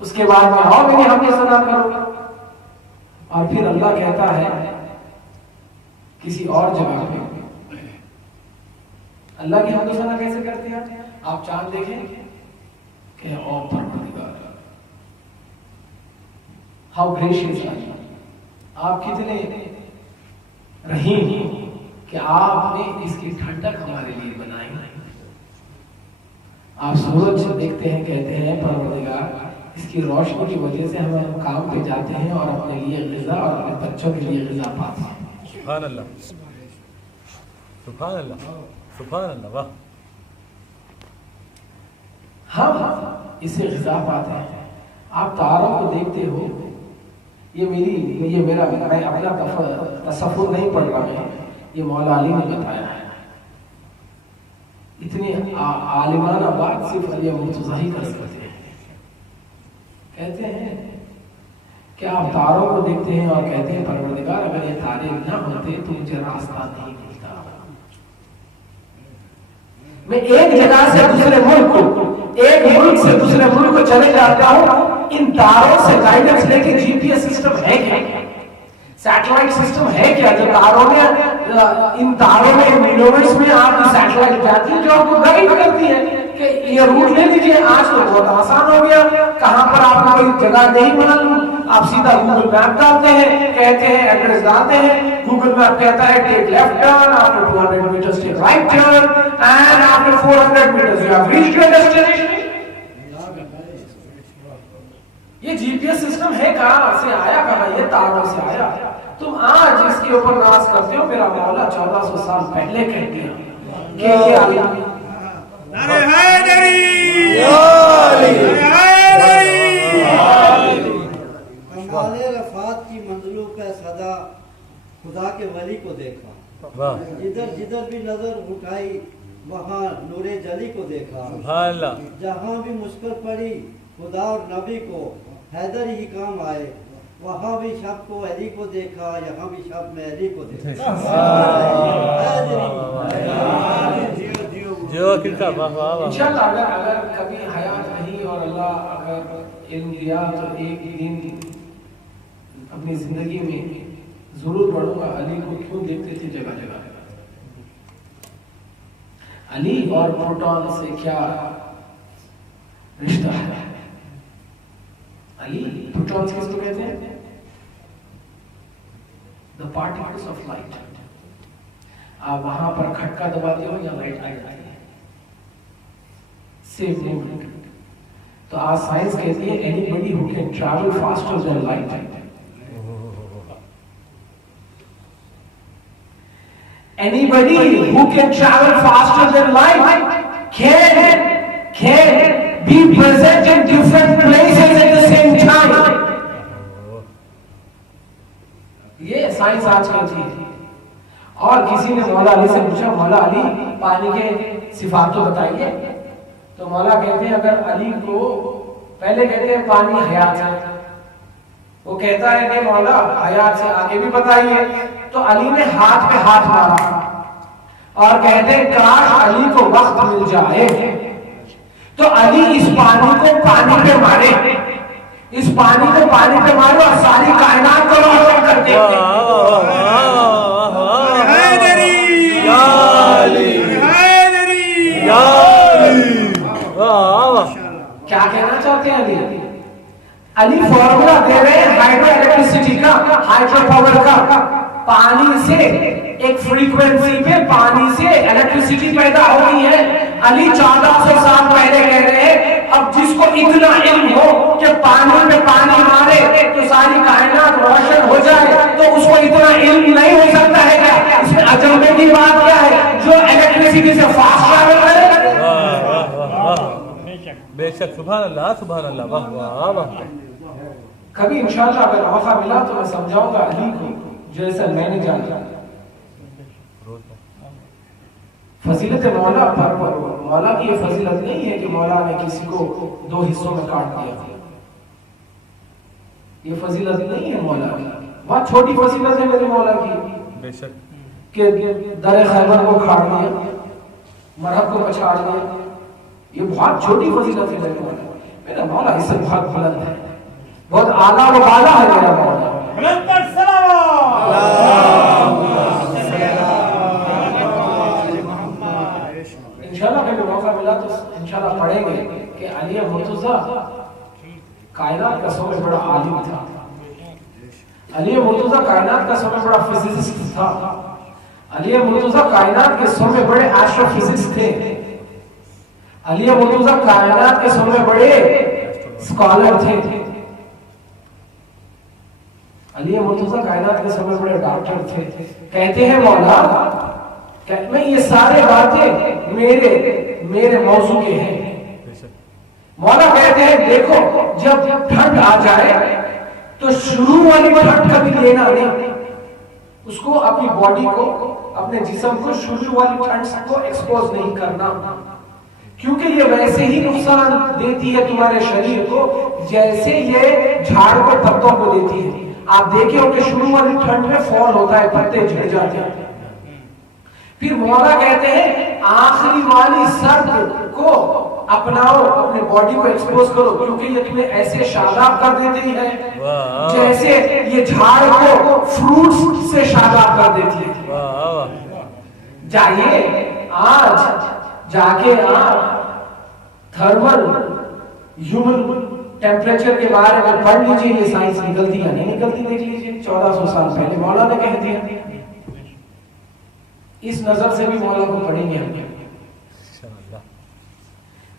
उसके बाद में आओ मेरी हम्दो सना करो। और फिर अल्लाह कहता है किसी और जगह पे, अल्लाह की हम्दो सना कैसे करते हैं? आप चांद देखें कि ओ परवरदिगार, हाउ ग्रेशियस, आप कितने रहीम कि आपने इसकी ठंडक हमारे लिए बनाई। आप सूरज देखते हैं, कहते हैं परवरदिगार इसकी रोशनी की वजह से हम काम पे जाते हैं और अपने लिए ग़िज़ा और अपने बच्चों के लिए ग़िज़ा पाते हैं। सुभान अल्लाह, सुभान अल्लाह, सुभान अल्लाह, वाह। हम इसे ग़िज़ा पाते हैं। आप तारों को देखते हो, ये मेरा मैं अपना तसव्वुर नहीं पढ़ रहा है, ये मौला अली ने बताया है। इतनी आलिमाना बात सिर्फ अली मुर्तज़ा ही कर सकते हैं। कहते हैं कि आप तारों को देखते हैं और कहते हैं परवरदिगार अगर ये तारे ना होते तो मुझे रास्ता नहीं मिलता। मैं एक जगह से दूसरे मुल्क को, एक मुल्क से दूसरे मुल्क को चले जाता हूं, इन तारों से गाइडेंस लेके जीपीएस सिस्टम है क्या, सैटेलाइट सिस्टम है क्या, जो तारों में इन तारों में यूनिवर्स में आपकी सैटेलाइट जाती है जो आपको गाइड करती है कि ये रूट ले लीजिए। आज तो बहुत आसान हो गया, कहां पर आपको कोई जगह नहीं मालूम, आप सीधा गूगल मैप डालते हैं, कहते हैं एड्रेस डालते हैं, गूगल मैप कहता है take left turn, after 200 meters take right turn and after 400 meters you have reached your destination. ये जीपीएस सिस्टम है, कहां से आया, कहां ये तारों से आया। तुम आज इसके ऊपर नाज करते हो, मेरा मौला 1400 साल पहले कह दिया कि ये नारे हैदरी, कमाले रफ़ात की मंजिलों का सदा खुदा के वली को देखा, जिधर जिधर भी नजर उठाई वहाँ नूरे जली को देखा, जहाँ भी मुश्किल पड़ी खुदा और नबी को हैदर ही काम आए, वहाँ भी शब को अली को देखा, यहाँ भी शब में अली को देखा। इंशाअल्लाह अगर कभी हयात नहीं और अल्लाह अगर इल्म दिया तो एक दिन अपनी जिंदगी में जरूर पढ़ूंगा अली को क्यों देखते थे जगह जगह। अली और प्रोटॉन से क्या रिश्ता है? अली प्रोटॉन्स किसको कहते हैं? The particles of light. आप वहां पर खटका दबाते हो या लाइट आ जाती है, सेम मूवमेंट। तो आज साइंस कहती है anybody who can travel faster than light, anybody who can travel faster than light can be present in different places at the same time. ये साइंस आज कहती है। और किसी ने मौला अली से पूछा, मौला अली पानी के सिफात तो बताइए। तो मौला कहते हैं अगर अली को पहले कहते हैं पानी हयात है, वो कहता है कि मौला हयात से आगे भी बताइए, तो अली ने हाथ पे हाथ मारा और कहते हैं काश अली को वक्त मिल जाए तो अली इस पानी को पानी पे मारे, इस पानी को पानी पे मारे और सारी कायनात को रोशन कर दे। क्या कहना चाहते हैं अली? अली फॉर्मूला दे रहे हैं हाइड्रो इलेक्ट्रिसिटी का, हाइड्रो पावर का। पानी से एक फ्रीक्वेंसी पे पानी से इलेक्ट्रिसिटी पैदा होती है। अली 1400 साल पहले कह रहे हैं अब जिसको इतना इल्म हो कि पानी पे पानी मारे तो सारी कायनात रोशन हो जाए, तो उसको इतना इल्म नहीं हो सकता है क्या? इसमें अजंबे की बात क्या है? जो इलेक्ट्रिसिटी से फास्ट ट्रैवल करे। बेशक, सुभान अल्लाह, सुभान अल्लाह, वाह वाह वाह। कभी इंशाल्लाह अगर मौका मिला तो मैं समझाऊंगा अली को जैसा मैंने जाना। फजीलत मौला पर मौला की ये फजीलत नहीं है कि मौला ने किसी को दो हिस्सों में काट दिया, ये फजीलत नहीं है मौला की। बहुत छोटी फजीलत है मेरे मौला की, बेशक, कि दर खैबर को खाड़ दिया, मरहब को पछाड़ दिया, ये बहुत छोटी फजीलत है मेरे मौला। मेरा मौला इससे बहुत बुलंद है, बहुत आला व बाला है मेरा मौला। इंशाल्लाह कभी मौका मिला तो इंशाल्लाह पढ़ेंगे कि अली मुर्तजा कायनात का सबसे बड़ा आलिम था। अली मुर्तजा कायनात का सबसे बड़ा फिजिसिस्ट था। अली मुर्तजा कायनात के सबसे बड़े एस्ट्रोफिजिक्स थे। अली मुर्तजा कायनात के सबसे बड़े स्कॉलर थे। अली मुर्तजा कायनात के सबसे बड़े डॉक्टर थे। कहते हैं मौला मैं ये सारे बातें मेरे मौजू के हैं। मौला कहते हैं देखो जब ठंड आ जाए तो शुरू वाली ठंड कभी लेना नहीं, उसको अपनी बॉडी को, अपने जिस्म को शुरू वाली ठंड को एक्सपोज नहीं करना, क्योंकि ये वैसे ही नुकसान देती है तुम्हारे शरीर को जैसे ये झाड़ को पत्तों को देती है। आप देखे हो कि शुरू वाली ठंड में फॉल होता है, पत्ते झड़ जाते हैं। फिर मौला कहते हैं आखिरी वाली सर्द को अपनाओ, अपने बॉडी को एक्सपोज करो, क्योंकि ये तुम्हें ऐसे शादाब कर देती है जैसे ये झाड़ को फ्रूट्स से शादाब कर देती है। जाइए आज जाके आप थर्मल ह्यूमन टेम्परेचर के बारे में पढ़ लीजिए, ये साइंस निकलती है नहीं निकलती देख लीजिए। 1400 साल पहले मौला ने कह दिया। इस नजर से भी मौला को पढ़ेंगे हम।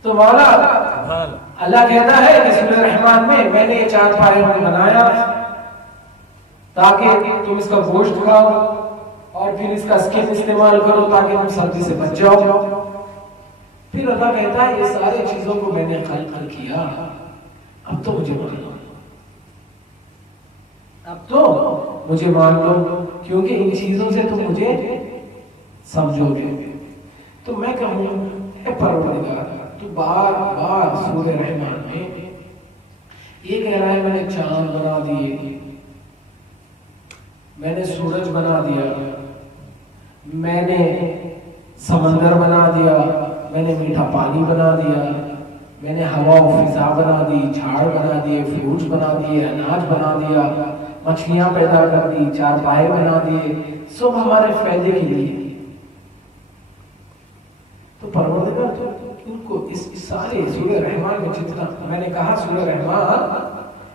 तो मौला अल्लाह कहता है कि सूरह रहमान में मैंने ये 4 पाए में बनाया ताकि तुम इसका गोश्त खाओ और फिर इसका स्किन इस्तेमाल करो ताकि तुम सर्दी से बच जाओ। फिर अल्लाह कहता है ये सारी चीजों को मैंने खल्क किया, अब तो मुझे मान लो, अब तो मुझे मान लो, क्योंकि इन चीजों से तुम मुझे समझोगे। तो मैं कहूँ परवरदिगार तू बार बार सूरह रहमान में ये कह रहा है मैंने चांद बना दिए, मैंने सूरज बना दिया, मैंने समंदर बना दिया, मैंने मीठा पानी बना दिया, मैंने हवा और फिजा बना दी, झाड़ बना दिए, फ्रूट्स बना दिए, अनाज बना दिया, मछलियां पैदा कर दी, 4 पाए बना दिए, सब हमारे फायदे के लिए। तो परवरदिगार तो उनको इस सारे सूरह रहमान में जितना मैंने कहा, सूरह रहमान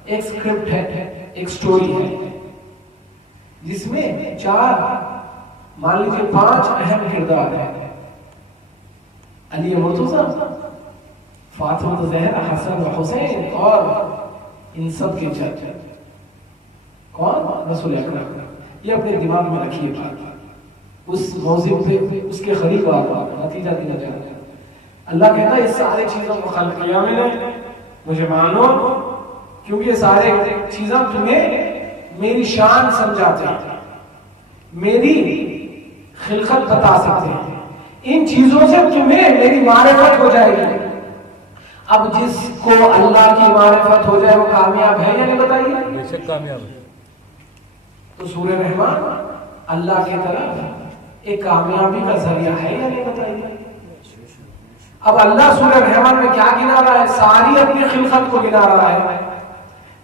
एक स्क्रिप्ट है, एक स्टोरी है जिसमें 4 मान लीजिए 5 अहम किरदार है। अली मुर्तजा, फातिमा ज़हरा, हसन व हुसैन और इन सब के चाचा कौन? रसूल अकरम। ये अपने दिमाग में रखिए बात, उस मौजू पे उसके करीब नतीजा दिया जाए। अल्लाह कहता है इस सारी चीजों को खल्क किया मैंने, मुझे मानो, क्योंकि ये सारे चीजें तुम्हें मेरी शान समझाते हैं, मेरी खिलकत बता सकते हैं। इन चीजों से तुम्हें मेरी मारिफत हो जाएगी, अब जिसको अल्लाह की मारिफत हो जाए वो कामयाब है या नहीं, बताइए? बेशक कामयाब है। तो सूरह रहमान अल्लाह की तरफ एक कामयाबी का जरिया है या नहीं, बताइए? अब अल्लाह सूरह रहमान में क्या गिना रहा है? सारी अपनी खिलकत को गिना रहा है।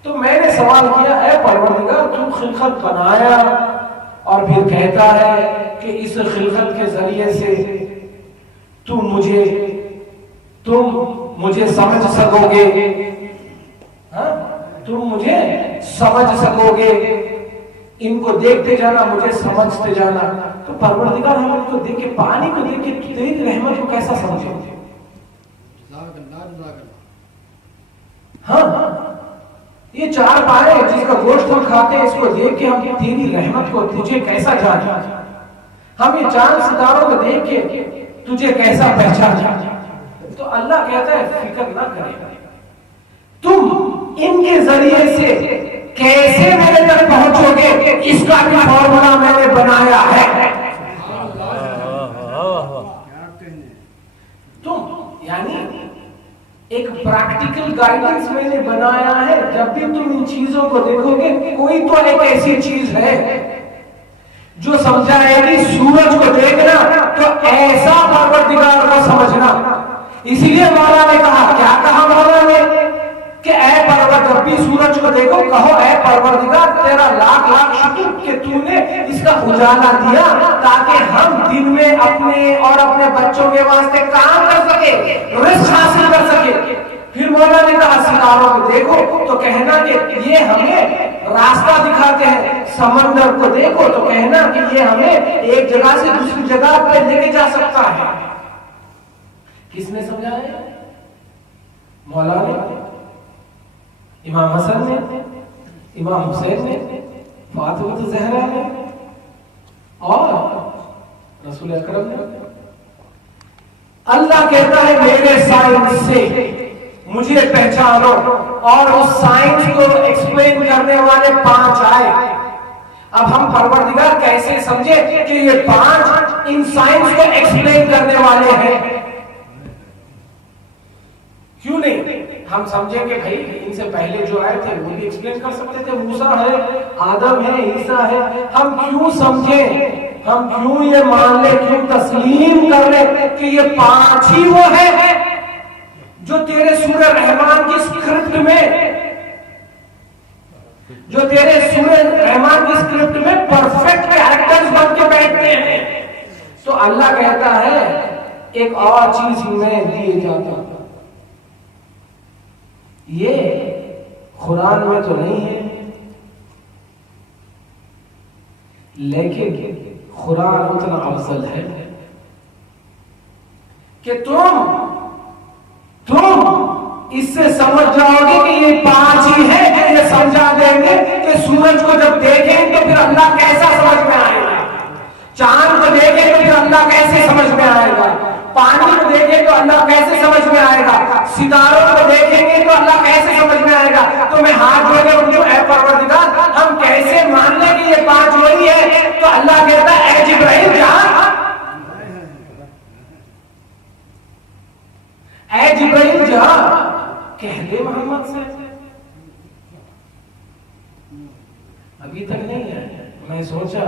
तो मैंने सवाल किया, ऐ परवरदिगार, तू खिलकत बनाया और फिर कहता है कि इस खिलकत के जरिए से तुम मुझे समझ सकोगे, हाँ? तुम मुझे समझ सकोगे, इनको देखते जाना, मुझे समझते जाना। तो परवरदिगार हम इनको देख के, पानी को देख के तेरी रहमत को कैसा समझेंगे? हाँ, ये चार पाए जिसका गोश्त हम खाते हैं, इसको देख के हम तेरी रहमत को, तुझे कैसा जाना? हम ये चांद सितारों को देख के तुझे कैसा पहचाना? तो अल्लाह कहता है फिक्र ना करे, तुम इनके जरिए से कैसे मेरे तक पहुंचोगे इसका भी फॉर्मूला मैंने बनाया है। तुम यानी एक प्रैक्टिकल गाइडेंस मैंने बनाया है। जब भी तुम इन चीजों को देखोगे, कोई तो एक ऐसी चीज है जो समझाएगी। सूरज को देखना तो ऐसा परवरदिगार को समझना। इसीलिए मौला ने कहा, क्या कहा मौला ने कि ऐ परवर, जब भी सूरज को देखो कहो ऐ परवरदिगार तेरा लाख लाख शुक्र कि तूने इसका उजाला दिया ताकि हम दिन में अपने और अपने बच्चों के वास्ते काम कर सके, रिस्क हासिल कर सके। फिर मौला ने कहा सितारों को देखो तो कहना कि ये हमें रास्ता दिखाते हैं। समंदर को देखो तो कहना कि ये हमें एक जगह से दूसरी जगह पे लेके जा सकता है। किसने समझाया? मौला ने, इमाम हसन ने, इमाम हुसैन ने, फातिमा ज़हरा ने और रसूल अकरम ने। अल्लाह कहता है मेरे साइंस से मुझे पहचानो, और उस साइंस को एक्सप्लेन करने वाले 5 आए। अब हम परवरदिगार कैसे समझे कि ये 5 इन साइंस को एक्सप्लेन करने वाले हैं? क्यों नहीं? हम समझेंगे भाई इनसे पहले जो आए थे वो भी एक्सप्लेन कर सकते थे, मूसा है, आदम है, ईसा है। हम क्यों समझे, हम क्यों ये मान ले, क्यों तस्लीम कर ले कि ये 5 ही वो है जो तेरे सूरह रहमान की स्क्रिप्ट में, जो तेरे सूरह रहमान की स्क्रिप्ट में परफेक्ट कैरेक्टर्स बन के बैठते हैं। तो अल्लाह कहता है एक और चीज मैं दिए जाता हूं, ये कुरान में तो नहीं है, लेकिन कुरान उतना अफजल है कि तुम इससे समझ जाओगे कि ये 5 ही है। ये समझा देंगे कि सूरज को जब देखें तो फिर अल्लाह कैसा समझ में आएगा, चांद को देखें तो फिर अल्लाह कैसे समझ में आएगा, पानी को देखें तो अल्लाह कैसे समझ में आएगा, सितारों को देखेंगे तो अल्लाह कैसे समझ में आएगा। तो मैं हाथ जोड़ के उनको, ऐ परवरदिगार हम कैसे मान लें कि ये 5 वही है? तो अल्लाह कहता है ऐ जिब्राइल जा, ऐ जिब्राइल जा, कह दे मोहम्मद से। अभी तक नहीं है, मैं सोचा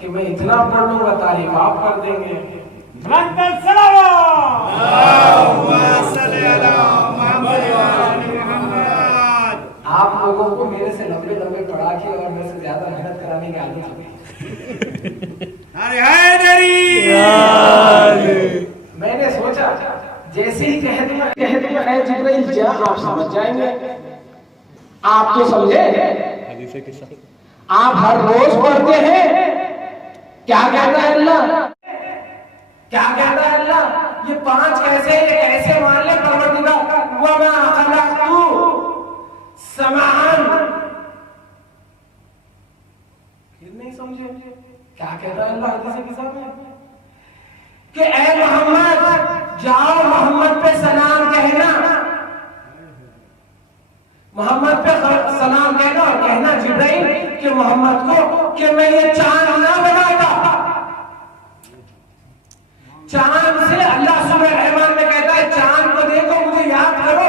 कि मैं इतना पढ़ लूंगा तारीफ आप कर देंगे। आप लोगों को मेरे से लंबे लंबे पढ़ा के और मेरे से ज्यादा मेहनत कराने की आदत है। अरे हैदरी, मैंने सोचा जैसे ही कह दूंगा ऐ जिब्राइल जा, आप समझ जाएंगे। आप तो समझे, आप हर रोज पढ़ते हैं। क्या कहता है अल्लाह, क्या कहता है अल्लाह? ये 5 कैसे, ये कैसे मान ले परवरदिगार? वमा खलक़तु समाअन, फिर नहीं समझे क्या कहता है अल्लाह हदीस किताब में कि ऐ मोहम्मद जाओ, मोहम्मद पे सलाम कहना, मोहम्मद पे सलाम कहना और कहना जिब्राइल कि मोहम्मद को कि मैं ये चांद ना बनाता। चांद से अल्लाह सूरह रहमान में कहता है चांद को देखो, मुझे याद करो,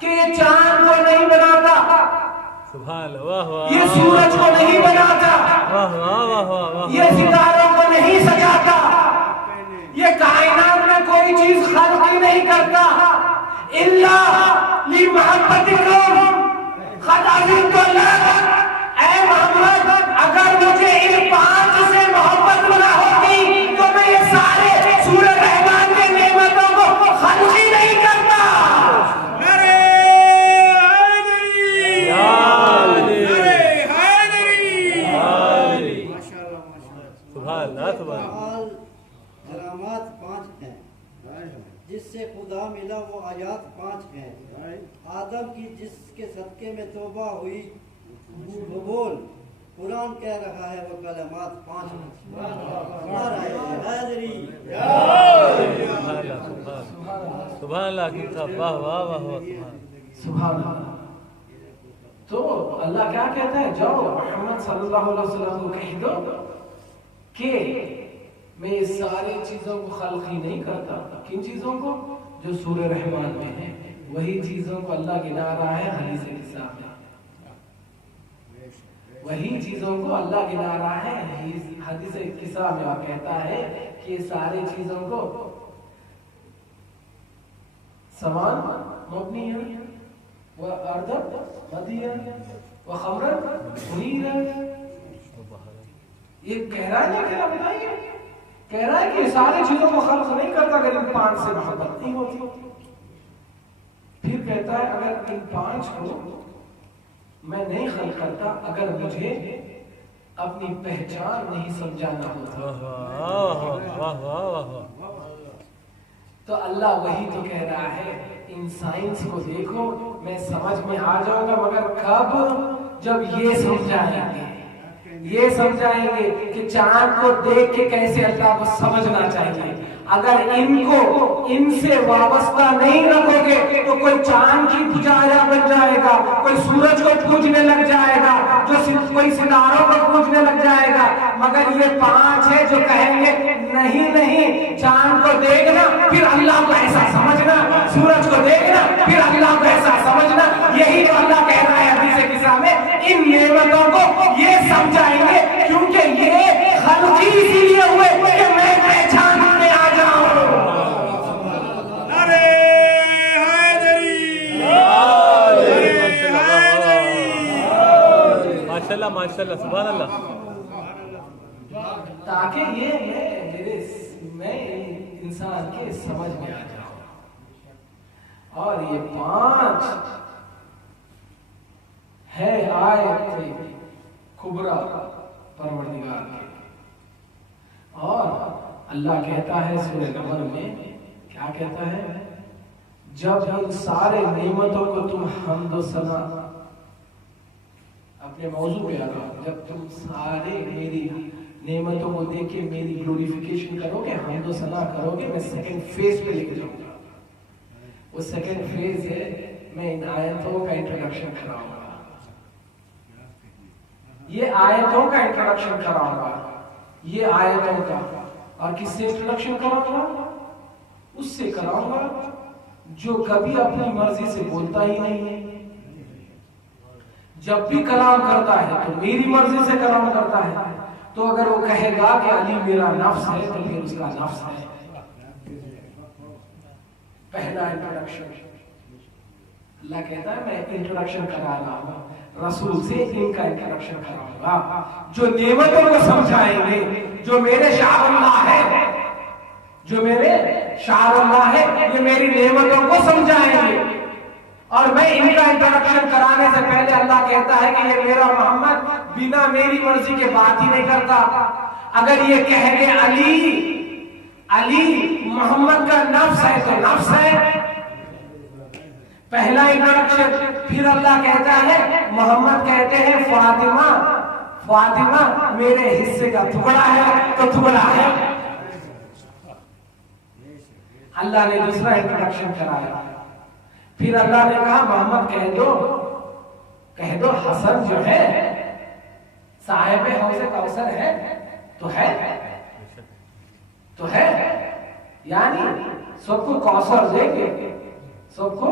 कि ये चांद को नहीं बनाता, सुभान अल्लाह, वाह वाह, ये सूरज को नहीं बनाता, वाह वाह वाह वाह वाह, ये सितारों को नहीं सजाता, ये कायनात में कोई चीज खल्क ही नहीं करता, इल्ला ली मोहब्बतिकुम क़द अज़िनतु लकुम। ऐ मोहम्मद, अगर मुझे इन 5 से मोहब्बत ना होती तो मैं ये सारे सूरह रहमान के नेमतों को खल्क ही नहीं करता। अरे हैदरी, अरे हैदरी, सुभान अल्लाह, सुभान अल्लाह। करामात 5 हैं, जिससे खुदा मिला वो आयात 5 हैं। आदम की जिसके सदके में तौबा हुई वो बोल, कुरान कह रहा है वो कलमात 5 सुभान अल्लाह की साहब, वाह वाह वाह वाह, सुभान अल्लाह। तो अल्लाह क्या कहता है, जाओ मोहम्मद सल्लल्लाहु अलैहि वसल्लम को कह दो कि मैं ये सारी चीजों को खल्क ही नहीं करता। किन चीजों को? जो सूरह रहमान में है, वही चीजों को अल्लाह गिना रहा है हदीस किस्सा में, वही चीजों को अल्लाह गिना रहा है हदीस किस्सा में, और कहता है कि ये सारी चीजों को समान मबनी है व अर्दब मदिया व खमरन मुनीरा। ये कह रहा है ना, कह रहा बताइए, कह रहा है कि सारी चीजों को खल्क नहीं करता अगर इन 5 से मोहब्बत नहीं होती। फिर कहता है अगर इन 5 को मैं नहीं खल्क करता, अगर मुझे अपनी पहचान नहीं समझाना होता। तो अल्लाह वही तो कह रहा है, इन साइंस को देखो, मैं समझ में आ जाऊंगा, मगर कब? जब ये समझाएंगे, ये समझाएंगे कि चांद को देख के कैसे अल्लाह को समझना चाहिए। अगर इनको इनसे वाबस्ता नहीं रखोगे तो कोई चांद की पुजारा बन जाएगा, कोई सूरज को पूजने लग जाएगा, कोई सितारों को पूजने लग जाएगा। मगर ये 5 है जो कहेंगे नहीं नहीं, चांद को देखना फिर अल्लाह को ऐसा समझना, सूरज को देखना फिर अल्लाह को ऐसा समझना। यही तो अल्लाह कह रहा है हदीस किस्सा में, इन नेमतों को ये समझाएंगे क्योंकि ये खल्क ही इसीलिए हुए कि मैं पहचान में आ जाऊं। अरे हैदरी, अरे हैदरी, माशाल्लाह माशाल्लाह, सुभान अल्लाह। ताकि ये मैं इंसान के समझ में आ जाऊं। और ये 5 है आयत कुबरा परवरदिगार की। और अल्लाह कहता है सूरह नमल में, क्या कहता है, जब इन सारे नेमतों को तुम हम्द व सना, अपने मौजू पे आ जाओ, जब तुम सारे मेरी नेमतों को देख के मेरी ग्लोरिफिकेशन करोगे, हम्द व सना करोगे, मैं सेकंड फेज पे लेके जाऊंगा। वो सेकंड फेज है, मैं इन आयतों का इंट्रोडक्शन कराऊंगा, ये आयतों का इंट्रोडक्शन कराऊंगा, ये आयतों का। और किससे इंट्रोडक्शन कराऊंगा? उससे कराऊंगा जो कभी अपनी मर्जी से बोलता ही नहीं है। जब भी कलाम करता है तो मेरी मर्जी से कलाम करता है। तो अगर वो कहेगा कि अली मेरा नफ्स है, तो फिर उसका नफ्स है। पहला इंट्रोडक्शन अल्लाह कहता है, मैं इंट्रोडक्शन करा रहा हूं, रसूल से इनका इंट्रोडक्शन कराऊंगा, जो नेमतों को समझाएंगे, जो मेरे शाअल्लाह है, जो मेरे शाअल्लाह है, ये मेरी नेमतों को समझाएंगे। और मैं इनका इंट्रोडक्शन कराने से पहले अल्लाह कहता है कि ये मेरा मोहम्मद बिना मेरी मर्जी के बात ही नहीं करता। अगर ये कह दे अली मोहम्मद का नफ्स है तो नफ्स है, पहला इंट्रोडक्शन। फिर अल्लाह कहता है, मोहम्मद कहते हैं फातिमा, फातिमा मेरे हिस्से का टुकड़ा है तो टुकड़ा है। अल्लाह ने दूसरा इंट्रोडक्शन कराया। फिर अल्लाह ने कहा, मोहम्मद कह दो हसन जो है साहिब हौज़े कौसर है तो है, यानी सबको कौसर देंगे, सबको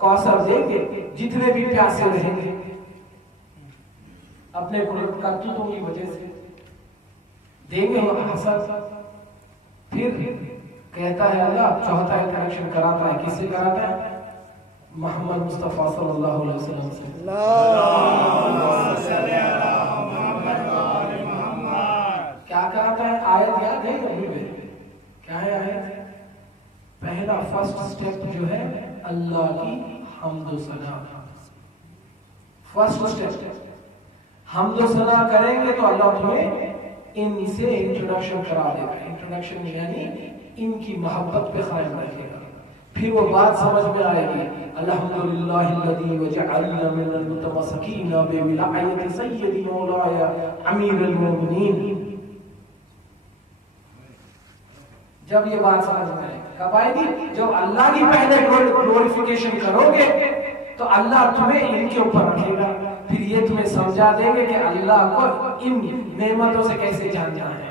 कौसर देंगे, जितने भी प्यासे रहेंगे अपने करतूतों की वजह से देंगे हसद। फिर कहता है अल्लाह चौथा इंटरेक्शन कराता है, किससे कराता है? मोहम्मद मुस्तफा सल्लल्लाहु अलैहि वसल्लम से। क्या कराता है? आयत याद है अभी में? क्या है आयत? पहला फर्स्ट स्टेप जो है अल्लाह की हम्दो सना। फर्स्ट स्टेप हम्दो सना करेंगे तो अल्लाह तुम्हें इनसे इंट्रोडक्शन करा देगा। इंट्रोडक्शन यानी इनकी मोहब्बत पे कायम रखेगा। फिर वो बात समझ में आएगी, अल्हम्दुलिल्लाहिल्लज़ी वजअलना मिनल मुतमस्सिकीना बिविलायति सय्यदी मौलाया अमीरुल मोमिनीन। जब ये बात समझ में आएगी, कब आएगी? जब अल्लाह की पहले ग्लोरिफिकेशन करोगे तो अल्लाह तुम्हें इनके ऊपर रखेगा। फिर ये तुम्हें समझा देंगे कि अल्लाह को इन नेमतों से कैसे जानना है।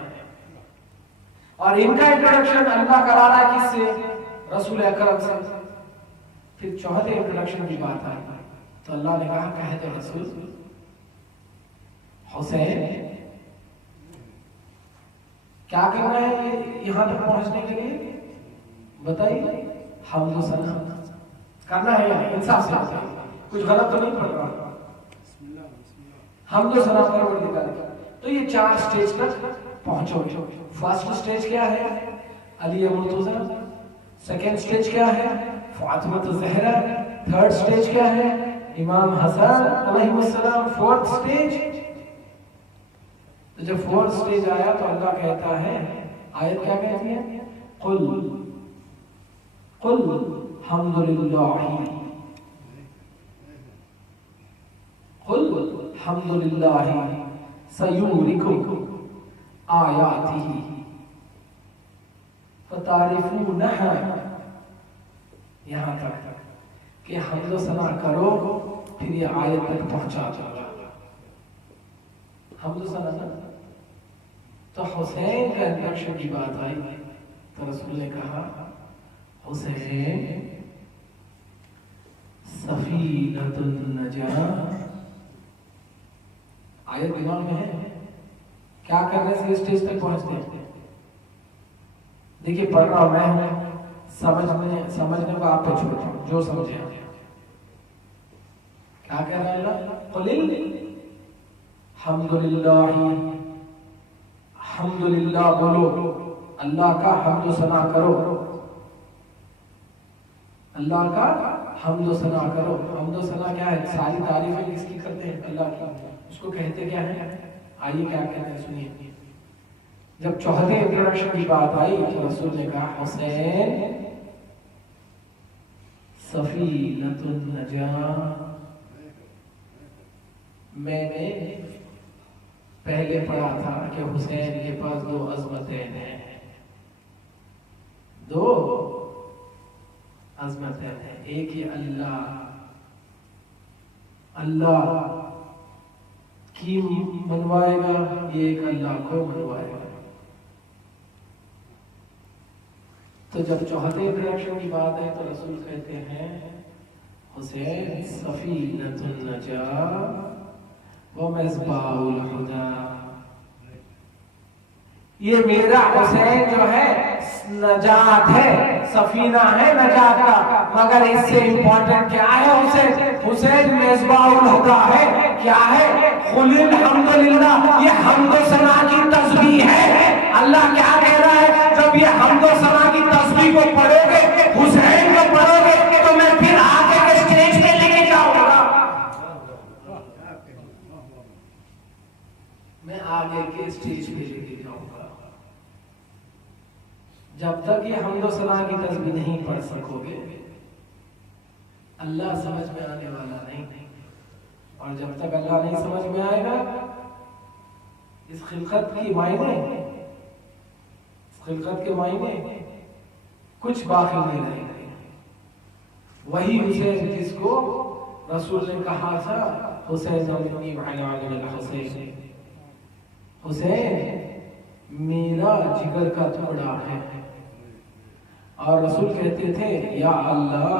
और इनका इंट्रोडक्शन अल्लाह करा रहा है किससे? रसूल अकरम से। फिर चौथे इंट्रोडक्शन की बात आई तो अल्लाह ने कहा कहे तो रसूल हुसैन क्या करना है ये यहां तक पहुंचने के लिए? बताइए। हम्दो सना करना है, इंसाफ से बताइए, कुछ गलत तो नहीं पड़ रहा। हम्दो सना परवरदिगार। तो ये 4 स्टेज तक पहुंचोगे। फर्स्ट स्टेज क्या है? अली मुर्तजा। सेकेंड स्टेज क्या है? फातिमा ज़हरा। थर्ड स्टेज क्या है? इमाम हसन अलैहिस्सलाम। फोर्थ स्टेज, तो जब फोर्थ स्टेज आया तो अल्लाह कहता है, आयत क्या कहती है? कुल हम्दुलिल्लाहि कुल हम्दुलिल्लाहि सयूरिकुम आयातिही फतारिफूनहा। यहाँ तक कि हम्दो सना करो, फिर ये आयत तक पहुंचा जाओ। हम्दो सना ना तो हुसैन का इंट्रोडक्शन की बात आई तो रसूल ने कहा हुसैन सफीनतुन नजा। आयत दिमाग में है? क्या करने से स्टेज तक पहुंचते हैं? देखिए पढ़ रहा हूं मैं हूं, समझने को आप पे छोड़ता हूं, जो समझे। क्या कह रहा है? कुल हम्दुलिल्लाहि, हम्दुलिल्लाह बोलो, अल्लाह का हम्दो सना करो, अल्लाह का हम्दो सना करो। हम्दो सना क्या है? सारी तारीफें किसकी करते हैं? अल्लाह की। उसको कहते क्या है? आइए क्या कहते हैं सुनिए। जब चौथे इंट्रोडक्शन की बात आई तो रसूल ने कहा हुसैन सफीनतुन नजा। मैंने पहले पढ़ा था कि हुसैन के पास 2 अजमतें हैं, 2 अजमतें हैं। एक ही अल्लाह की मनवाएगा, ये एक अल्लाह को मनवाएगा। तो जब चौथे इंट्रोडक्शन की बात है तो रसूल कहते हैं हुसैन सफीनतुन नजा व मिसबाहुल हुदा। ये मेरा हुसैन जो है नजात है, सफीना है नजात का। मगर इससे इंपॉर्टेंट क्या है? हुसैन मिसबाहुल हुदा है। क्या है? कुल हम्दुलिल्लाह। ये हम्दो सना की तस्बीह है। अल्लाह क्या कह रहा है? जब ये हम्दो सना की तस्बीह को पढ़ोगे, हुसैन को पढ़ोगे, तो मैं फिर आगे के स्टेज पे लेके जाऊंगा। मैं आगे के स्टेज पे लेके जाऊंगा। जब तक ये हम्दो सना की तस्बीह नहीं पढ़ सकोगे, अल्लाह समझ में आने वाला नहीं। और जब तक अल्लाह नहीं समझ में आएगा, इस खिलकत की मायने, खिलकत के मायने कुछ बाकी नहीं रहेंगे। वही हुसैन जिसको रसूल ने कहा था हुसैन हुसैन मेरा जिगर का टुकड़ा है। और रसूल कहते थे या अल्लाह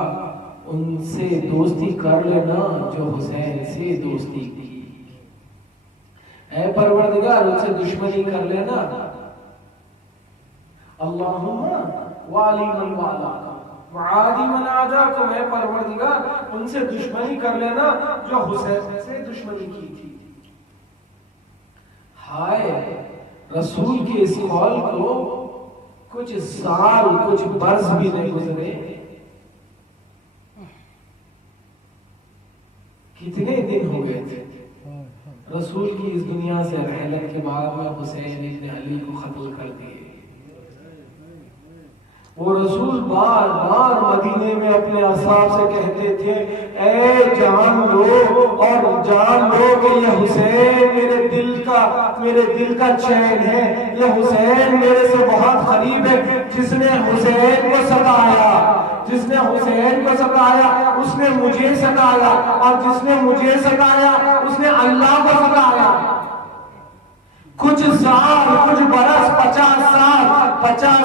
उनसे दोस्ती कर लेना जो हुसैन से दोस्ती की। ऐ परवरदिगार उनसे दुश्मनी कर लेना। अल्लाहुम्मा वाली मन वाला वादी मन आदाकुम, ऐ परवरदिगार उनसे दुश्मनी कर लेना जो हुसैन से दुश्मनी की थी। हाय रसूल के इस कौल को कुछ साल कुछ बरस भी नहीं गुजरे, कितने दिन हो गए थे रसूल की इस दुनिया से रहलत के बाद में हुसैन इब्न अली को कत्ल कर दिए। वो रसूल बार बार मदीने में अपने असहाब से कहते थे, ऐ जान लो और जान लो कि ये हुसैन मेरे दिल का चैन है, ये हुसैन मेरे से बहुत करीब है। जिसने हुसैन को सताया उसने मुझे सताया, और जिसने मुझे सताया उसने अल्लाह को सताया। कुछ साल कुछ बरस 50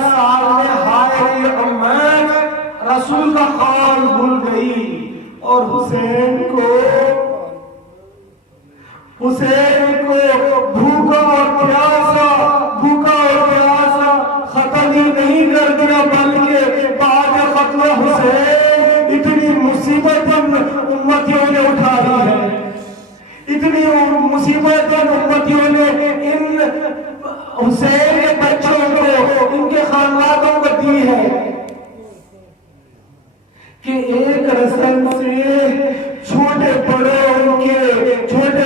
साल में हाय उम्मत रसूल का कौल भूल गई और हुसैन को भूखा और प्यासा खत्म ही नहीं कर दिया, बल्कि बाद खत्म हुसैन इतनी मुसीबत उम्मतियों ने उठाई है, इतनी मुसीबत उम्मतियों ने इन हुसैन के बच्चों को, इनके खानदानों को दी है कि एक रस्म से छोटे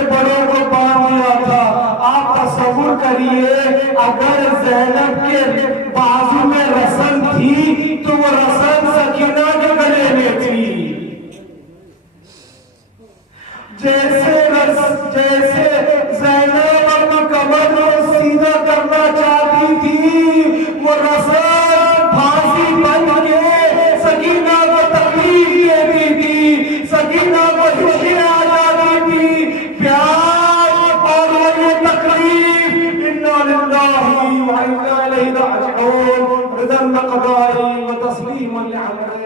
बड़ों को बांध दिया था। आप तसव्वुर करिए, अगर ज़ैनब के बाजू में रस्म थी तो वो रस्म सकीना के गले में थी। जैसे ज़ैनब अपनी कमर को सीधा करना चाहती थी, वो रस्म फांसी बन के सकीना को तकलीफ देती थी, सकीना को खुशी आ जाती थी, प्यार और ये तकलीफ। इन्ना लिल्लाहि व इन्ना इलैहि राजिऊन। रिदन क़दाई व तस्लीमन लिअमरिhi।